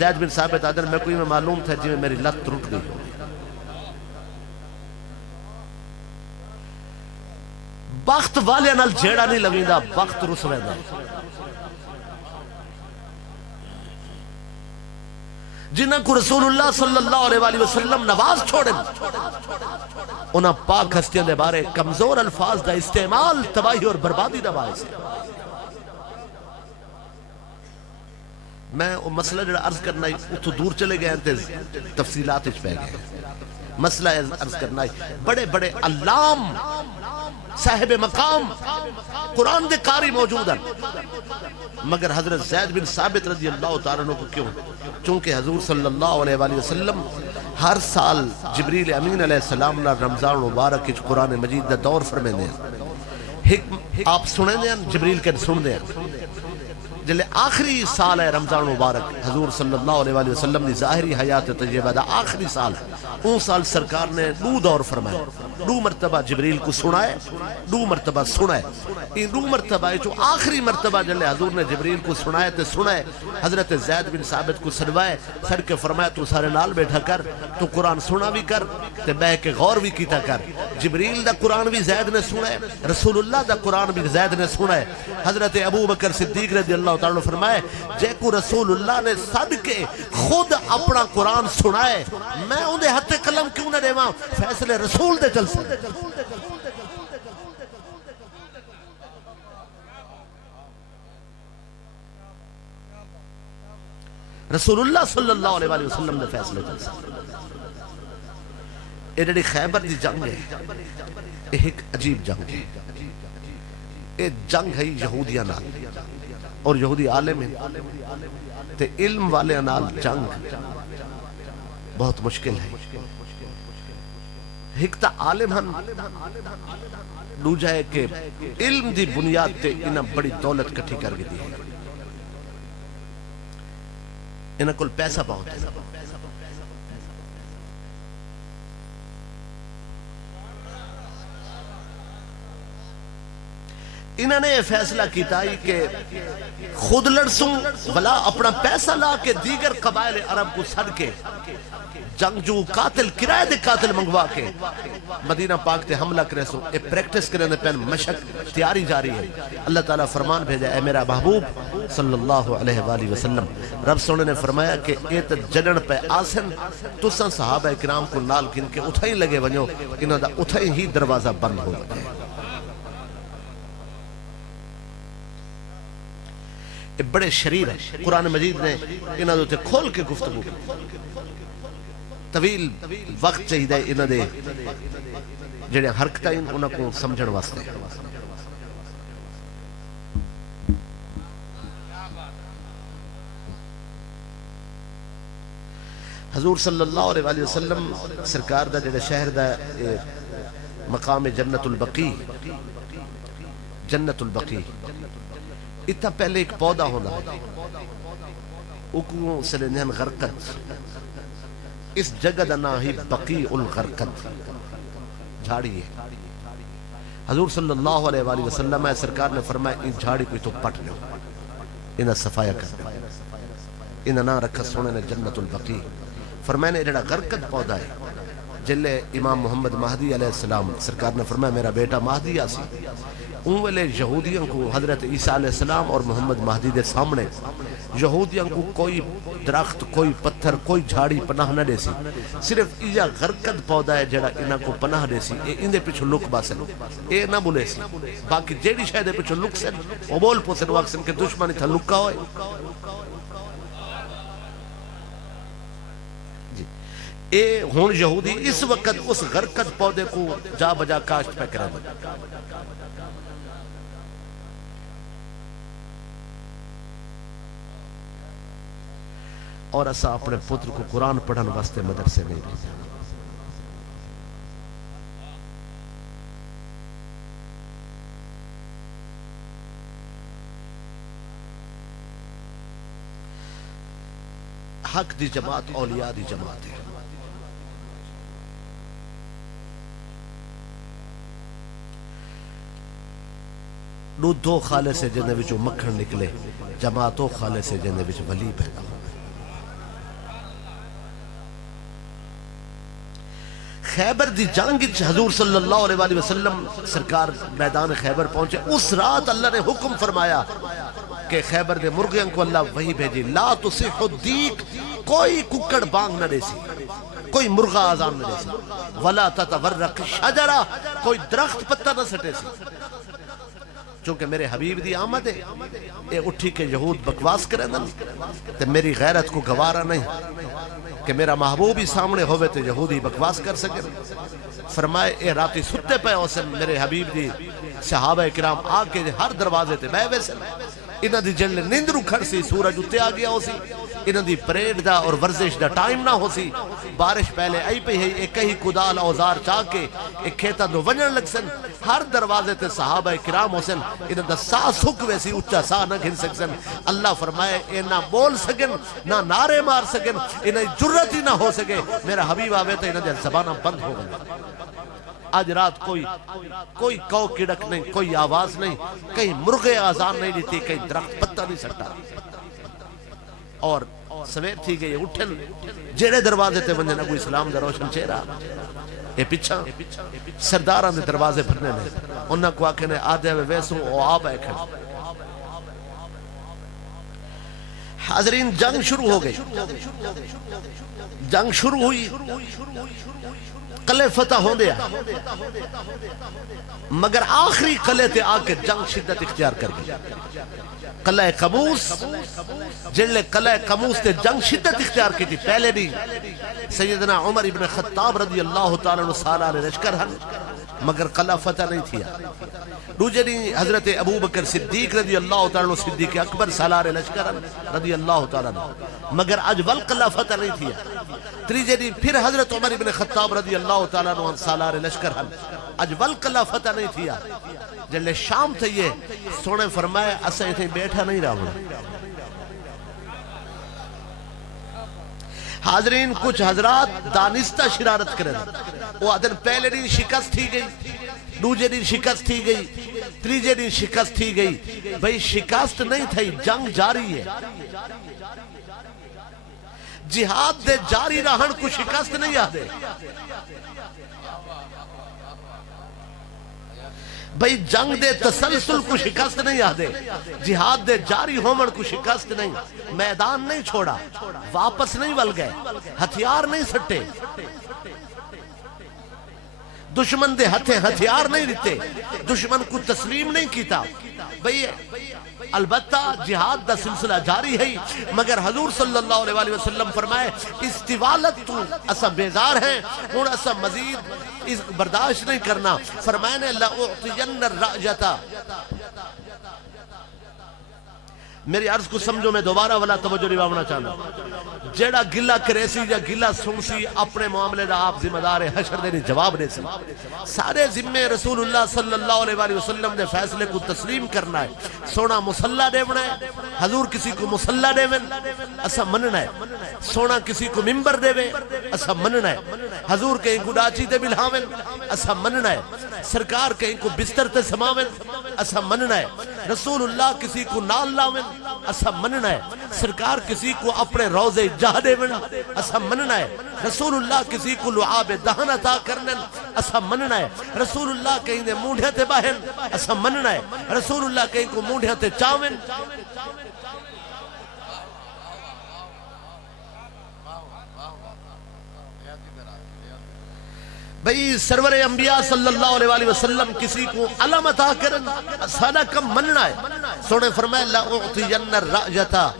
زید بن ثابت آدھر میں کوئی میں معلوم تھا جی میں میری لت رٹ گئی. بخت والے نال جھیڑا نہیں لگیندہ، بخت رسوے دا. جنہاں کو رسول اللہ صلی اللہ علیہ وسلم نواز چھوڑیں انہاں پاک ہستیاں دے بارے کمزور الفاظ دا استعمال تباہی اور بربادی دا باعث ہے. میں وہ مسئلہ جڑا عرض کرنا ہے تو دور چلے گئے ہیں تفصیلات اچ پہ گئے. مسئلہ عرض کرنا ہے بڑے بڑے علام صاحب مقام قرآن دے قاری موجود ہیں مگر حضرت زید بن ثابت رضی اللہ تعالیٰ عنہ کو کیوں؟ چونکہ حضور صلی اللہ علیہ وآلہ وسلم ہر سال جبریل امین علیہ السلام نے رمضان مبارک قرآن مجید دا دور فرمینے ہیں. آپ سنے دیں جبریل کے سن دیں جلے آخری سال ہے رمضان مبارک حضور صلی اللہ علیہ وآلہ وسلم نے ظاہری حیات تجربہ دا آخری سال ہے. اون سال سرکار نے 2 دور فرمائے، 2 مرتبہ جبریل کو سنائے، 2 مرتبہ سنائے. یہ 2 مرتبہ جو آخری مرتبہ جلے حضور نے جبریل کو سنائے تے سنائے حضرت زید بن ثابت کو سنوائے سڑ کے فرمایا تو سارے نال بیٹھا کر، تو قرآن سنا بھی کر تے بہ کے غور بھی کیتا کر. جبریل دا قرآن بھی زید نے سنائے، رسول اللہ دا قرآن بھی زید نے سنائے. حضرت ابو بکر صدیق رضی اللہ تعالیٰ فرمائے جے کو رسول اللہ نے صد کے خود اپنا قرآن سنائے میں اندھے ہتھے قلم کیوں نہ دے ماں فیصلے رسول دے چل سے. رسول اللہ صلی اللہ علیہ وآلہ وسلم دے فیصلے چل سے. یہ جڑی خیبر دی جنگ ہے یہ ایک عجیب جنگ ہے. یہ جنگ ہے یہودیاں نال. اور یہودی عالم ہیں تے علم والے نال جنگ بہت مشکل ہے. ایک تا عالم ہن دوجا ہے کہ علم دی بنیاد تے انہاں بڑی دولت کٹھی کر کے دی ہے. انہاں کول پیسہ بہت ہے. انہوں نے یہ فیصلہ کیتا ہی کہ خود لڑسوں بلا اپنا پیسہ لا کے دیگر قبائل عرب کو سڑ کے جنگجو قاتل کرائے دے قاتل منگوا کے مدینہ پاک تے حملہ کرے سو اے پریکٹس کرنے دے پہن مشق تیاری جاری ہے. اللہ تعالیٰ فرمان بھیجا اے میرا محبوب صلی اللہ علیہ وآلہ وسلم رب سونے نے فرمایا کہ اے تے جڑن پہ آسن تساں صحابہ کرام کو نال کن کے اتھائی لگے ونجو انہاں دا اتھائی ہی دروازہ بند ہو گئے. بڑے شریر ہیں. قرآن مجید نے انہاں دے کھول کے گفتگو طویل وقت چاہیے انہاں دے جڑے حرکتیں انہاں کو سمجھن واسطے. حضور صلی اللہ علیہ وسلم سرکار دا جڑے شہر دا مقام جنت البقیع اتنا پہلے ایک پودا ہونا ہے اکو سلینہن غرقت. اس جگہ دا نا ہی بقیع الغرقت جھاڑی ہے. حضور صلی اللہ علیہ وآلہ وسلم سرکار نے فرمایا ان جھاڑی کوئی تو پٹ لو انہا صفایہ کر لو انہا نا رکھا سونے نے جنت البقیع. فرمایا نے جڑا غرقت پودا ہے جلے امام محمد مہدی علیہ السلام سرکار نے فرمایا میرا بیٹا مہدی آسی ان والے یہودیوں کو حضرت عیسیٰ علیہ السلام اور محمد مہدی دے سامنے یہودیوں کو کوئی درخت کوئی پتھر کوئی جھاڑی پناہ نہ دے سی. صرف یہ غرقت پودا ہے جڑا انہاں کو پناہ دے سی اے اندے پیچھو لک باسن اے نہ بولے سی. باقی جیڑی شاید پیچھو لک سن وہ بول پوسن واقسن کے دشمنی تھا لکا ہوئے. اے ہون یہودی اس وقت اس غرقت پودے کو جا بجا کاشت پہ کرا دے. اور ایسا اپنے پتر کو قرآن پڑھن واسطے مدرسے نہیں بھیجا. حق دی جماعت اولیاء دی جماعت ہے. دو خالے سے جنہیں وچو مکھن نکلے جماعتوں خالے سے جنہیں وچ ولی پیدا ہو. خیبر دی جنگ حضور صلی اللہ علیہ وآلہ وسلم سرکار میدان خیبر پہنچے. اس رات اللہ نے حکم فرمایا کہ خیبر دے مرغیاں کو اللہ وہی بھیجی لا تصح الدیک کوئی ککڑ بانگ نہ دے سی کوئی مرغہ آزان نہ دے سی ولا تتورق شجرہ کوئی درخت پتہ نہ سٹے سی. چونکہ میرے حبیب دی آمد ہے اے اٹھی کے یہود بکواس کریں نا تے میری غیرت کو گوارا نہیں کہ میرا محبوب ہی سامنے ہوئے تے یہودی بکواس کر سکے. فرمائے اے راتی ستے پہ اوسن میرے حبیب دی صحابہ کرام آکے ہر دروازے تے بے ویسن انہاں دی جنل نیند رو کھڑ سی سورج اتے آ گیا ہو سی انہاں دی پریڈ دا اور ورزش دا ٹائم نہ ہو سی. بارش پہلے آئی پہ ہے ایک ہی کدال اوزار چاہ کے ایک کھیتا دو ونجن لگ سن ہر دروازے تے صحابہ کرام ہو سن انہاں دا سا سکھ ویسی اچھا سا نہ گھن سک سن. اللہ فرمائے اے نہ بول سکن نہ نعرے مار سکن انہیں جرت ہی نہ ہو سکے. میرا حبیب آوے تو انہاں دے زبانہ بند ہو گئے. آج رات کوئی کو کڑک نہیں کوئی آواز نہیں کہیں مرغے آزان نہیں دیتی کہیں درخت پتہ نہیں سٹا. اور سویر تھی گئی اٹھن جیڑے دروازے تے بندے نہ کوئی اسلام دا روشن چہرہ اے پچھا سرداران دے دروازے بھرنے نے انہاں کو آکھنے آدھے ہوئے ویسوں او آب ہے کھڑ. حاضرین جنگ شروع ہو گئی. جنگ شروع ہوئی قلعے فتح ہو دیا مگر آخری قلعے تے آکے جنگ شدت اختیار کر گئی. قلعہ قموس جنلے قلعہ قموس تے جنگ شدت اختیار کی تھی. پہلے بھی سیدنا عمر ابن خطاب رضی اللہ تعالیٰ عنہ سالہ لشکر ہن مگر قلعہ فتح نہیں تھیا دوجے دن حضرت ابو بکر صدیق رضی اللہ تعالیٰ صدیق اکبر سالار لشکر رضی اللہ تعالیٰ مگر اج ول قلعہ فتح نہیں تھیا تریجے دن پھر حضرت عمر بن خطاب رضی اللہ تعالیٰ سالار لشکر اج ول قلعہ فتح نہیں تھیا جلے شام تھے یہ سونے فرمائے اسا ایتھے بیٹھا نہیں رہا حاضرین کچھ حضرات دانستہ شرارت کریں وہ آدھن پہلے دن شکست تھی گئی دوجے دن شکست تھی گئی تریجے دن شکست تھی گئی بھئی شکست نہیں تھی جنگ جاری ہے جہاد دے جاری رہن کو شکست نہیں آدھے بھئی جنگ دے تسلسل کو شکست نہیں آدھے جہاد دے جاری ہومن کو شکست نہیں میدان نہیں چھوڑا واپس نہیں ول گئے ہتھیار نہیں سٹے دشمن دے ہتھیار نہیں رہتے دشمن کو تسلیم نہیں کیتا بھئی البتہ جہاد دا سلسلہ جاری ہے مگر حضور صلی اللہ علیہ وسلم فرمائے استوالت تو اسا بیزار ہیں اور اسا مزید برداشت نہیں کرنا فرمائے لَأُعْطِيَنَّ الرَّأْجَةَ میری عرض کو سمجھو میں دوبارہ والا توجہ نبھانا چاہنا جیڑا گلہ کریسی یا گلہ سنسی اپنے معاملے دا آپ ذمہ دار حشر دینے جواب دے سی سارے ذمے رسول اللہ صلی اللہ علیہ وسلم دے فیصلے کو تسلیم کرنا ہے سونا مسلح دے بنا ہے حضور کسی کو مسلح دے بنا اسا مننا ہے سونا کسی کو ممبر دے بے اسا مننا ہے حضور کہیں کو ڈاچی دے بلہاویں اسا مننا ہے سرکار کہیں کو بستر تے سماویں اسا مننا ہے رسول اللہ کسی کو نال لاویں اسا مننا ہے سرکار کسی کو اپنے روزے جہاں دے بنا اسا مننا ہے رسول اللہ کسی کو لعاب دہن عطا کرنے اسا مننا ہے رسول اللہ کہیں دے مونڈھے تے باہن اسا مننا ہے رسول اللہ کہیں کو مونڈھے تے چاویں بھئی سرور انبیاء صلی اللہ علیہ وسلم کسی کو علم عطا کرن سادہ کم مننا ہے سونے فرمائے لَأُعْطِيَنَّ الرَّأْجَةَ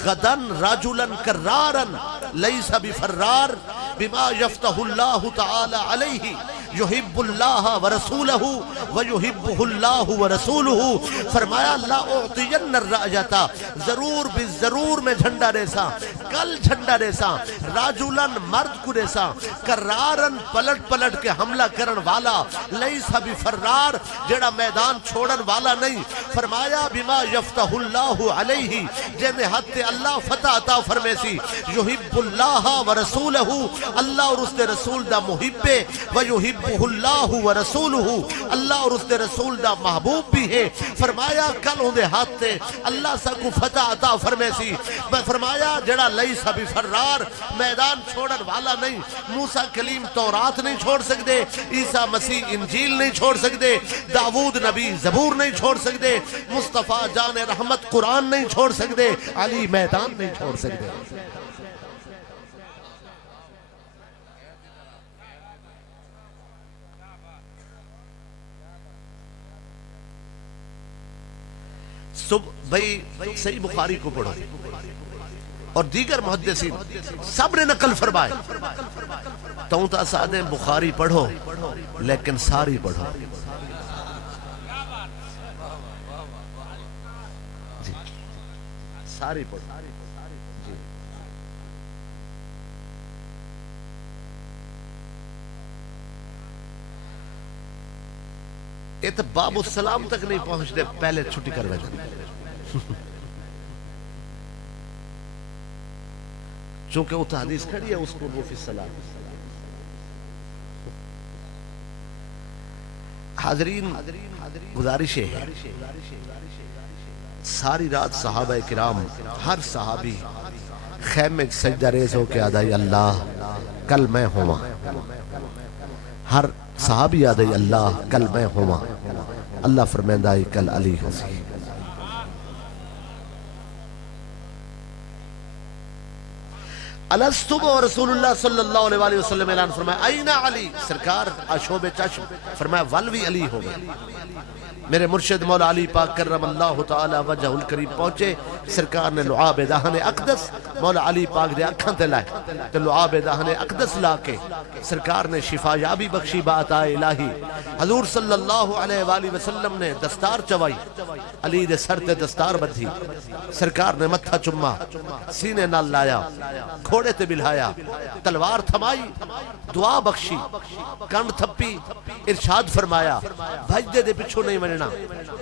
غَدًا رَجُلًا كَرَّارًا لَيْسَ بِفَرَّارٍ بِمَا يَفْتَحُ اللَّهُ تَعَالَى عَلَيْهِ يُحِبُّ اللَّهَ وَرَسُولَهُ وَيُحِبُّهُ اللَّهُ وَرَسُولُهُ فرمایا لَأُعْطِيَنَّ الرَّأْجَةَ ضرور بالضرور میں جھنڈا دیسا کل جھنڈا دیسا راجولن مرد کو دیسا کرارن پلٹ کے حملہ کرن والا لیسا بفرار جڑا میدان چھوڑن والا نہیں فرمایا بما یفتح اللہ علیہ جنہیں حد اللہ فتح عطا فرمے سی یحب اللہ ورسولہ اللہ اور اس رسول دا محبے ویحبہ اللہ ورسولہ اللہ اور اس رسول دا محبوب بھی ہے فرمایا کل ہوں دے ہاتھ تے اللہ سا کو فتح عطا فرمے سی فرمایا جڑا لیسا بفرار میدان چھوڑن والا نہیں موسیٰ کلیم تورات نہیں چھوڑ سکتے عیسیٰ مسیح انجیل نہیں چھوڑ سکتے داود نبی زبور نہیں چھوڑ سکتے مصطفیٰ جان رحمت قرآن نہیں چھوڑ سکتے علی میدان نہیں چھوڑ سکتے بھئی صحیح بخاری کو پڑھو اور دیگر محدثین سب نے نقل فرمائے تو تا سادے بخاری پڑھو لیکن ساری پڑھو جی ساری پڑھو جی یہ تو باب السلام تک نہیں پہنچتے پہلے چھٹی کر بیٹھے چونکہ وہ حدیث کھڑی ہے اس کو وہ فی السلام حاضرین گزارش ہے ساری رات صحابہ کرام ہر صحابی خیمے سجدہ ریز ہو کے آدھائی اللہ کل میں ہوا ہر صحابی آدھائی اللہ کل میں ہوا اللہ فرمیندائی کل علی حسی الستو اور رسول اللہ صلی اللہ علیہ وسلم اعلان فرمایا این علی، سرکار آشوب چشم فرمایا ولوی علی ہو گئے۔ میرے مرشد مولا علی پاک کرم اللہ تعالی وجہ الکریم پہنچے، سرکار نے لعاب دہن اقدس مولا علی پاک دے اکھاں تے لائے تے لعاب دہن اقدس لا کے سرکار نے شفا یابی بخشی بعطا الہی۔ حضور صلی اللہ علیہ وآلہ وسلم نے دستار چوائی، علی دے سر تے دستار بدھی، سرکار نے متھا چما، سینے نال لایا، کھوڑے تے بلھایا، تلوار تھمائی، دعا بخشی، کنڈ تھپی، ارشاد فرمایا بھجدے دے پچھو نہیں مننا،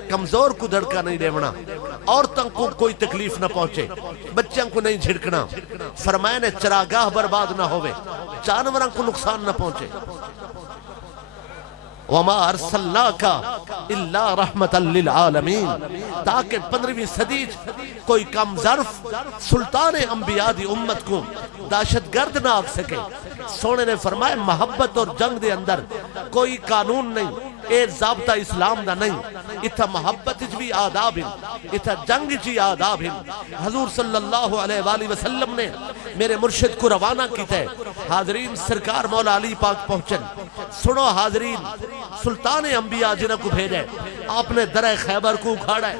کمزور کو دھڑکا نہیں دیونا، عورتوں کو کوئی تکلیف نہ پہنچے، بچوں کو نہیں جھڑکنا، فرمایا نے چراگاہ برباد نہ ہوئے، جانوراں کو نقصان نہ پہنچے۔ وَمَا أَرْسَلْنَاكَ إِلَّا رَحْمَةً لِلْعَالَمِينَ، تاکہ 15ویں صدی کوئی کم ظرف سلطان انبیاء دی امت کو دہشت گرد نہ آگ سکے۔ سونے نے فرمایا محبت اور جنگ دے اندر کوئی قانون نہیں، اے ضابطہ اسلام دا نہیں، اتھا محبت بھی آداب ہیں، اتھا جنگ جی آداب ہیں۔ حضور صلی اللہ علیہ وآلہ وسلم نے میرے مرشد کو روانہ کیتا ہے۔ حاضرین سرکار مولا علی پاک پہنچن، سنو حاضرین، سلطان انبیاء جنہ کو بھیجے، آپ نے درہ خیبر کو اکھاڑا ہے،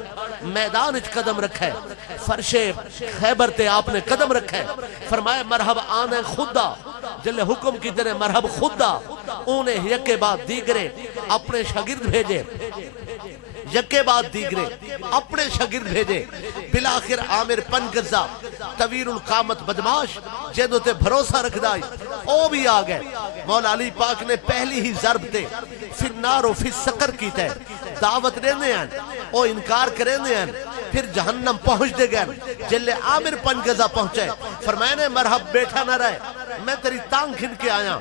میدان اچ قدم رکھا ہے، فرش خیبر تے آپ نے قدم رکھا ہے، فرمایا مرحب آنے خدا، جلے حکم کی دنے مرحب خدا، انہیں یکے بعد دیگرے اپنے شاگرد بھیجے، یکے بعد دیگرے اپنے شاگرد بھیجے، بلاخر عامر پنگزہ طویل القامت بدماش جیدو تے بھروسہ رکھ دائی، او بھی آگئے۔ مولا علی پاک نے پہلی ہی ضرب تے فی النار و فی السقر کی تے دعوت دینے ہیں، او انکار کرنے ہیں، پھر جہنم پہنچ دے گئے۔ جلے عامر پنگزہ پہنچے، فرمائے نے مرحب بیٹھا نہ رہے، میں تیری تانگ کھن کے آیا،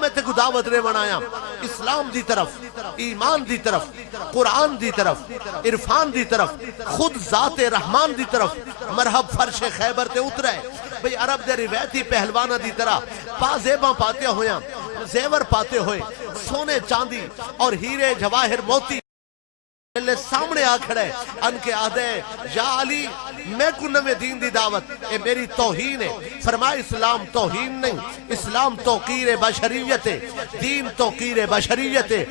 میں تے کو دعوت دے بنایا، اسلام دی طرف، ایمان دی طرف، قرآن دی طرف، عرفان دی طرف، خود ذات رحمان دی طرف۔ مرحب فرش خیبر تے اترے، بھئی عرب دے روایتی پہلوانہ دی طرح پازیباں پاتے ہویاں، زیور پاتے ہوئے، سونے چاندی اور ہیرے جواہر موتی لے سامنے آ کھڑے، ان کے آدھے یا علی میں کو نوے دین دی دعوت، اے میری توہین ہے۔ فرمایا اسلام توہین نہیں، اسلام توقیر بشریت ہے، دین توقیر بشریت ہے۔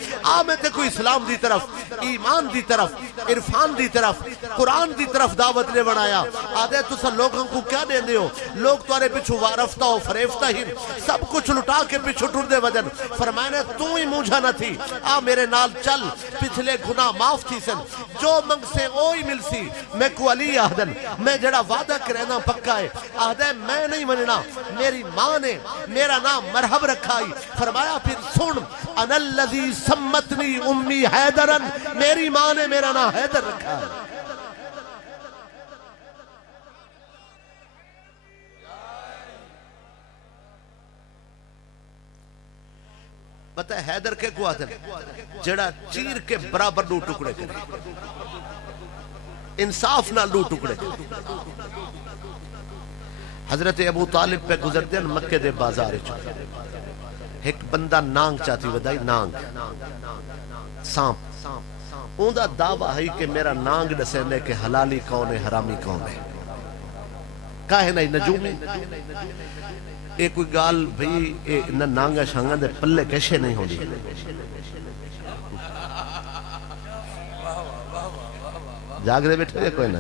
میں تے کوئی اسلام دی طرف، ایمان دی طرف، عرفان دی طرف، قرآن دی طرف دعوت لے بنایا۔ آدھے تسا لوگوں کو کیا دے دے ہو؟ لوگ توارے پچھو وارفتہ ہو، فریفتہ ہی، سب کچھ لٹا کے پچھو ٹر دے وجن۔ فرمایا نے تو ہی مجھا نہ تھی، میرے نال چل، پچھلے گناہ معاف تھی سن، جو منگ سے اوہی مل سی۔ میں کو علی آہدن، میں جڑا وعدہ کرنا پکا ہے، آہدے میں نہیں مننا، میری ماں نے میرا نام مرحب رکھائی۔ فرمایا پھر سن، انا الذی سمتنی امی حیدرن، میری ماں نے میرا نام حیدر رکھا ہے۔ پتہ ہے حیدر کے کو آدھر جڑا چیر کے برابر دو ٹکڑے کرے، انصاف نہ دو ٹکڑے کرے۔ حضرت ابو طالب پہ گزرتے ہیں مکہ دے بازار چکے، ایک بندہ نانگ چاہتی ودائی، نانگ سانپ، اون دا دعویٰ ہے کہ میرا نانگ نسینے کہ حلالی کون ہے حرامی کون ہے، کہے نہیں نجومی ایک کوئی گال بھئی نہ نانگا شانگا دے پلے کیشے نہیں ہو دی۔ جاگ دے بیٹھے دے کوئی نہ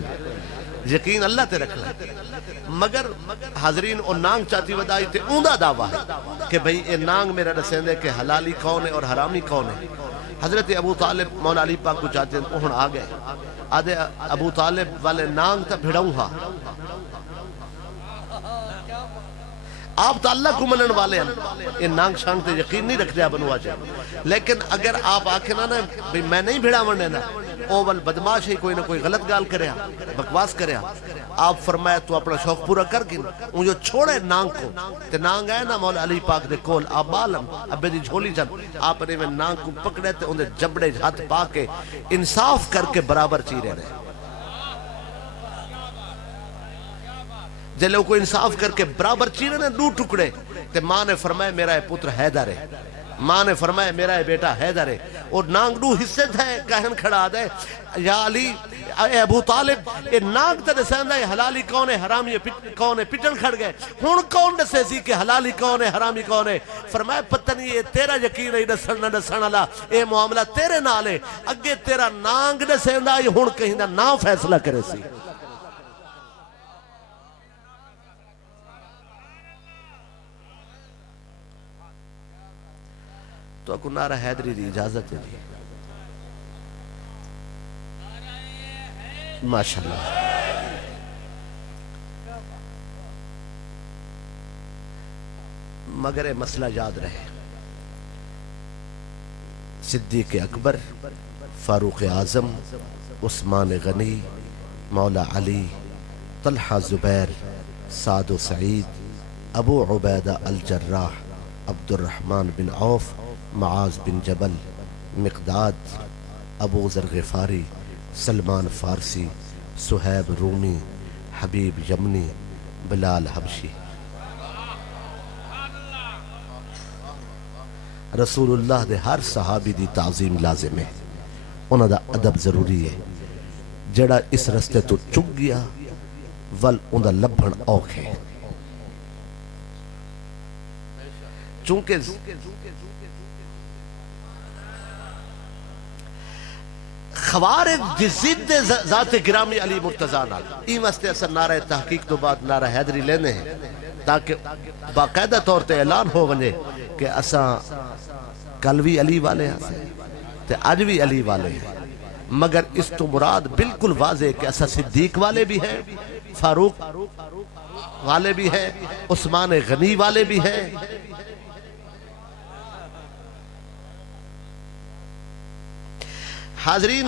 یقین اللہ تے رکھ لے، مگر حاضرین او نانگ چاہتی ودائی تے اوندہ دعویٰ ہے کہ بھئی اے نانگ میرا رسین دے کہ حلالی کون ہے اور حرامی کون ہے۔ حضرت ابو طالب مولا علی پاک کو چاہتے ہیں اوہن آگئے، آدھے ابو طالب والے نانگ تا بھڑاؤں ہاں، آپ تو اللہ کو منن والے ہیں، یہ نانگ شانگ تے یقین نہیں رکھ دیا بنوا جائے، لیکن اگر آپ آکھیں نا میں نہیں بھیڑا مننے نا، اول بدماش ہی کوئی نہ کوئی غلط گال کرے بکواس کرے، آپ فرمایا تو اپنا شوق پورا کر گن، ان جو چھوڑے نانگ کو، تے نانگ آئے نا مولا علی پاک دے کول، آپ بالم ابے دی جھولی جن، آپ نے میں نانگ کو پکڑے تے ان دے جبڑے ہاتھ پا کے انصاف کر کے برابر چیرے رہے۔ جلے کو انصاف کر کے برابر چیرے نے دو ٹکڑے، تے ماں نے فرمایا میرا پتر حیدر ہے، ماں نے فرمایا میرا یہ بیٹا حیدر ہے، اور نانگ دو حصے تھے کہن کھڑا دے یا علی اے ابو طالب اے نانگ تے دسیندا ہے حلالی کون ہے حرامی کون ہے، پٹن کھڑ گئے ہن کون دسے سی کہ حلالی کون ہے حرامی کون ہے؟ فرمایا پتہ نہیں یہ تیرا یقین ہے دسن نہ دسن والا، اے معاملہ تیرے نال ہے، اگے تیرا نانگ دسیندا ہے ہن کہیں دا نام فیصلہ کرے سی۔ تو اکو نعرہ حیدری دی اجازت ہے دی ماشاءاللہ۔ مگر یہ مسئلہ یاد رہے، صدیق اکبر، فاروق اعظم، عثمان غنی، مولا علی، طلحہ زبیر، سعد و سعید، ابو عبیدہ الجراح، عبد الرحمن بن عوف، معاذ بن جبل، مقداد، ابو ذر غفاری، سلمان فارسی، سہیب رومی، حبیب یمنی، بلال حبشی۔ رسول اللہ دے ہر صحابی دی تعظیم لازم ہے، انہاں دا ادب ضروری ہے۔ جڑا اس رستے تو چک گیا ول اندہ لبھن اوکھ ہے، چونکہ خوارج دی ضد ذات گرامی علی مرتضیٰ نال، این واسطے اثر نعرہ تحقیق تو بعد نعرہ حیدری لینے ہیں تاکہ باقاعدہ طور تے اعلان ہو ونجے کہ اساں کل بھی علی والے ہیں تے آج بھی علی والے ہیں، مگر اس تو مراد بالکل واضح ہے کہ اساں صدیق والے بھی ہیں، فاروق والے بھی ہیں، عثمان غنی والے بھی ہیں۔ حاضرین،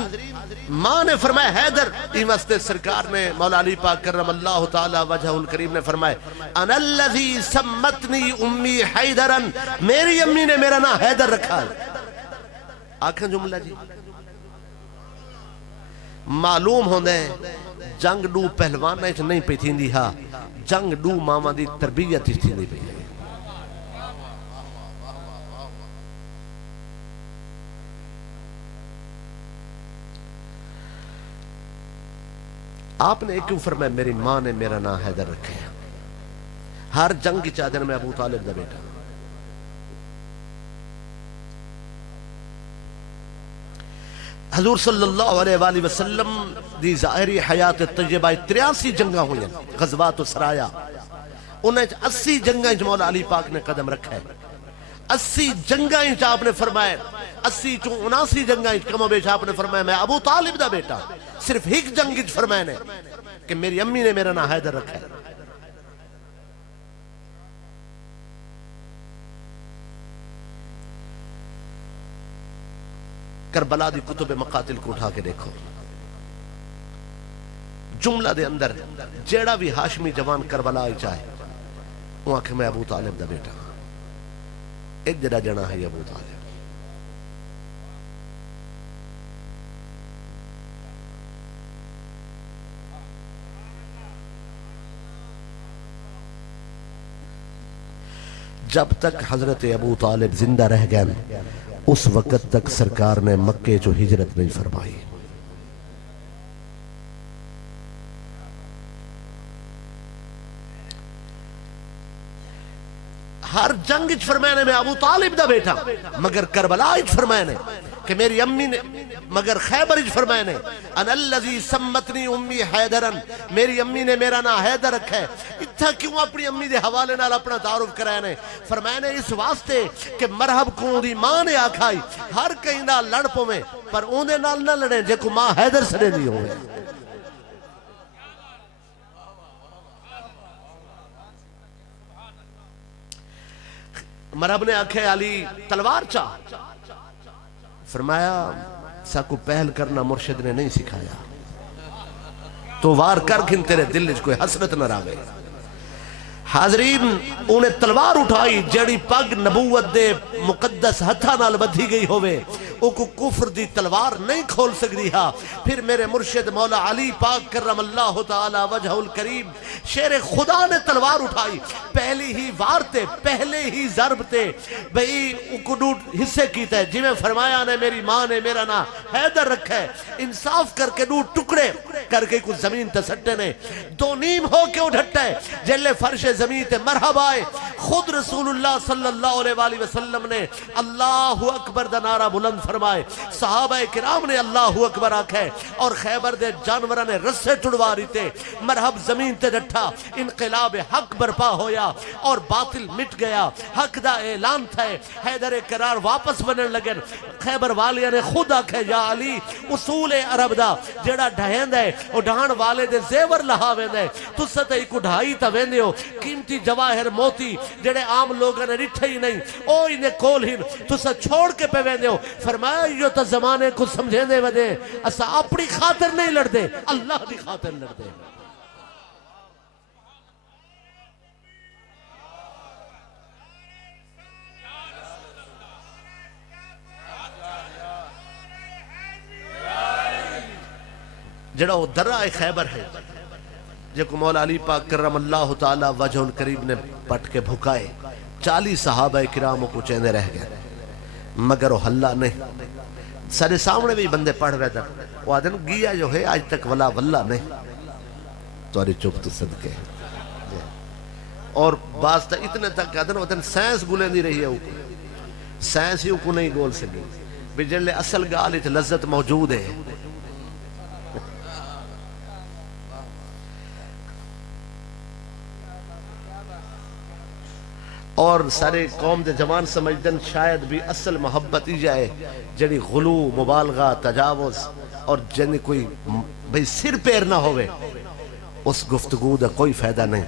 ماں نے فرمایا حیدر، این واسطے سرکار نے مولا علی پاک کرم اللہ تعالی وجہ الکریم نے فرمایا انا الذی سمتنی امی حیدرن، میری امی نے میرا نام حیدر رکھا ہے۔ آنکھیں جملہ جی معلوم ہوندے جنگ ڈو پہلوانا اچھ نہیں پہ تھیندی ہاں، جنگ ڈو ماما دی تربیت اچھ تھیندی پہ۔ آپ نے ایک کیوں فرمایا میری ماں نے میرا نام حیدر رکھا ہے، ہر جنگ کی چادر میں ابو طالب دا بیٹا۔ حضور صلی اللہ علیہ وآلہ وسلم دی ظاہری حیات طیبہ 83 جنگاں ہوئی ہیں، غزوات و سرایا، انہیں 80 جنگاں مولا علی پاک نے قدم رکھا ہے۔ 80 جنگاں آپ نے فرمایا، 80 چون 79 جنگاں کم و بیش آپ نے فرمایا میں ابو طالب دا بیٹا، صرف ایک جنگ فرمایا نے کہ میری امی نے میرا نام حیدر رکھا ہے۔ کربلا دی کتب مقاتل کو اٹھا کے دیکھو، جملہ دے اندر جیڑا بھی ہاشمی جوان کربلا آئی چاہے وہاں کہ میں ابو طالب دا بیٹا، ایک جڑا جنا ہے ابو طالب۔ جب تک حضرت ابو طالب زندہ رہ گئے اس وقت تک سرکار نے مکے جو ہجرت نہیں فرمائی۔ ہر جنگ فرمانے میں ابو طالب دا بیٹا، مگر کربلا فرمانے کہ میری امی نے، مگر خیبر فرمانے انا الذی سمتنی امی حیدرن، میری امی نے میرا نام حیدر رکھا ہے۔ اتھا کیوں اپنی امی دے حوالے نال اپنا تعارف کرانے فرمانے اس واسطے کہ مرحب کو دی ماں نے آکھائی ہر کہیں نال لڑ پویں پر اوندے نال نہ لڑیں جے کو ماں حیدر سڑے نہیں ہوئے۔ مرحب نے آکھے علی تلوار چاہ، فرمایا ساکو پہل کرنا مرشد نے نہیں سکھایا، تو وار کر کن تیرے دل وچ کوئی حسرت نہ راوے۔ حاضرین انہیں تلوار اٹھائی جیڑی پگ نبوت دے مقدس ہتھا نال بدھی گئی ہوئے، او کو کفر دی تلوار نہیں کھول سکتی ہا۔ پھر میرے مرشد مولا علی پاک کرم اللہ تعالی وجہ الکریم شیر خدا نے تلوار اٹھائی، پہلی ہی وار تے پہلے ہی ضرب تے بھئی او کو ڈوٹ حصے کیتا ہے، جی میں فرمایا نے میری ماں نے میرا نا حیدر رکھا ہے، انصاف کر کے ڈوٹ ٹکڑے کر کے کچھ زمین تے سٹے نے دو نیم ہو کے اٹھٹا ہے، جلے فرش زمین تے مرحبا آئے، خود رسول اللہ صلی اللہ علیہ وسلم نے اللہ اکبر دا نعرہ بلند فرمائے، صحابہ کرام نے اللہ اکبر آکھے اور خیبر دے جانورہ نے رسے ٹڑوا رہتے، مرحب زمین تے ڈٹھا، انقلاب حق برپا ہویا اور باطل مٹ گیا، حق دا اعلان تھا، حیدر کرار واپس بنن لگن، خیبر والیہ نے خود آکھے یا علی اصول عرب دا جڑا ڈھائیں دے اور ڈھان والے دے زیور لہاویں دے، تو ستے ایک ڈھائی تا ویندے ہو، قیمتی جواہر موتی جڑے عام لوگوں نے رٹھے ہی نہیں، او انہیں کول ہی تو سا چھوڑ کے پہ ویندے ہو، فرمایا یہ تا زمانے کو سمجھیں دے ودے، اسا اپنی خاطر نہیں لڑ دے، اللہ دی خاطر لڑ دے۔ جڑا وہ درہ خیبر ہے جے کو مولا علی پاک کرم اللہ تعالی وجہ الکریم نے پٹ کے بھکائے، 40 صحابہ کراموں کو چیندے رہ گئے مگر وہ حلہ نہیں، سارے سامنے بھی بندے پڑھ رہے تھا، وہ آدھن گیا جو ہے آج تک ولا واللہ نہیں، تواری چپ تو صدقے اور بعض تا اتنے تک آدھن وہ سائنس گولیں دی رہی ہے، سائنس ہی کو نہیں گول سکے بھی جلے اصل گالی تھے لذت موجود ہے۔ اور سارے قوم دے جوان سمجھدن شاید بھی اصل محبت ہی جائے جنی غلو مبالغہ تجاوز اور جنی کوئی بھئی سر پیر نہ ہوئے، اس گفتگو دا کوئی فائدہ نہیں۔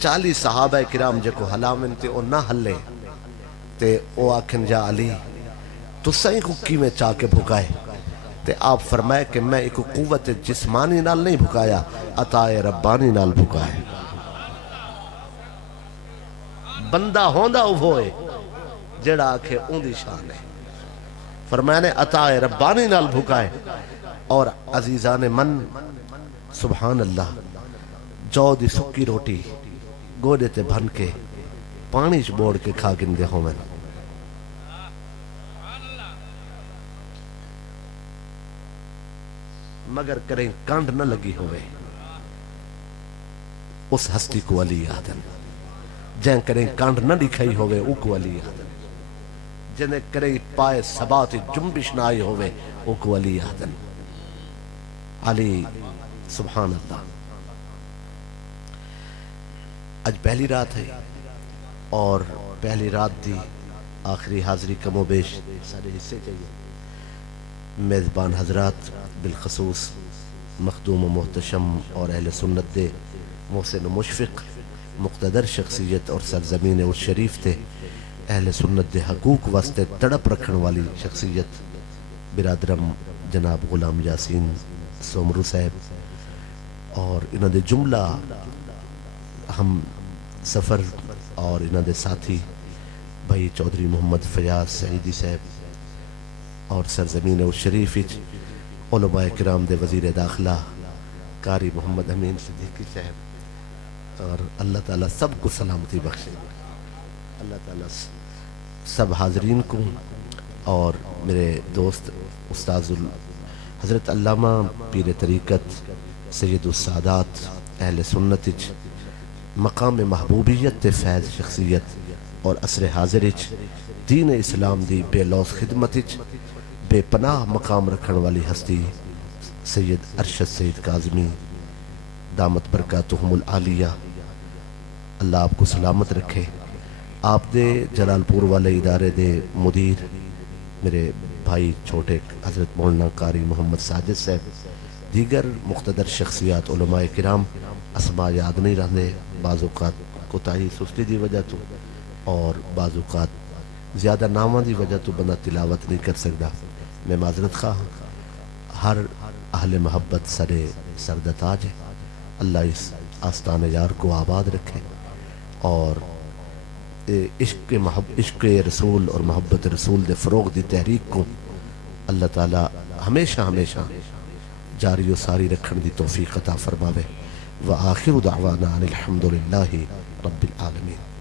40 صحابہ کرام جے کو حلامن تے او نہ حلے تے او آکھن جا علی تو سائیں کو کی میں چاہ کے بھکائے تے آپ فرمائے کہ میں ایک قوت جسمانی نال نہیں بھکایا، عطا ربانی نال بھکائے۔ بندہ ہوندہ ہوئے جڑا آکھے اوندی شان ہے، فرمایا نے عطا ربانی نال بھکائے۔ اور عزیزان من سبحان اللہ جو دی سکی روٹی گوڑے تے بھن کے پانی چ بوڑ کے کھا گندے ہوئے، مگر کریں کانڈ نہ لگی ہوئے، اس ہستی کو علی آدن جن کریں کانڈ نہ دکھائی ہوئے او کو علی آدن، جنہیں کریں پائے ثبات جنبش نہ آئی ہوئے او کو علی آدن۔ علی سبحان اللہ۔ آج پہلی رات ہے اور پہلی رات دی آخری حاضری کم و بیش سارے حصے چاہیے، میزبان حضرات بالخصوص مخدوم و محتشم اور اہل سنت دے محسن و مشفق مقتدر شخصیت اور سرزمین اور شریف تھے، اہل سنت دے حقوق واسطے تڑپ رکھن والی شخصیت برادرم جناب غلام یاسین سومرو صاحب اور انہوں دے جملہ ہم سفر اور انہوں دے ساتھی بھائی چودھری محمد فیاض سعیدی صاحب اور سرزمین اور شریف علماء کرام دے وزیر داخلہ قاری محمد امین صدیقی صاحب، اور اللہ تعالیٰ سب کو سلامتی بخشے، اللہ تعالیٰ سب حاضرین کو اور میرے دوست استاذ حضرت علامہ پیر طریقت سید السادات اہل سنت مقام محبوبیت فیض شخصیت اور عصر حاضر دین اسلام دی بے لوث خدمت بے پناہ مقام رکھن والی ہستی سید ارشد سید کاظمی دامت برکاتہم العالیہ، اللہ آپ کو سلامت رکھے۔ آپ دے جلال پور والے ادارے دے مدیر میرے بھائی چھوٹے حضرت مولانا قاری محمد ساجد صاحب، دیگر مقتدر شخصیات علماء کرام، اسماء یاد نہیں رہنے، بعض اوقات کوتاہی سستی دی وجہ تو اور بعض اوقات زیادہ نامہ دی وجہ تو بندہ تلاوت نہیں کر سکتا، میں معذرت خواہ ہوں۔ ہر اہل محبت سردہ تاج ہے، اللہ اس آستان یار کو آباد رکھے اور عشق رسول اور محبت رسول دے فروغ دی تحریک کو اللہ تعالی ہمیشہ ہمیشہ جاری و ساری رکھن دی توفیق عطا فرماوے. وآخر دعوانا ان الحمد للہ رب العالمین.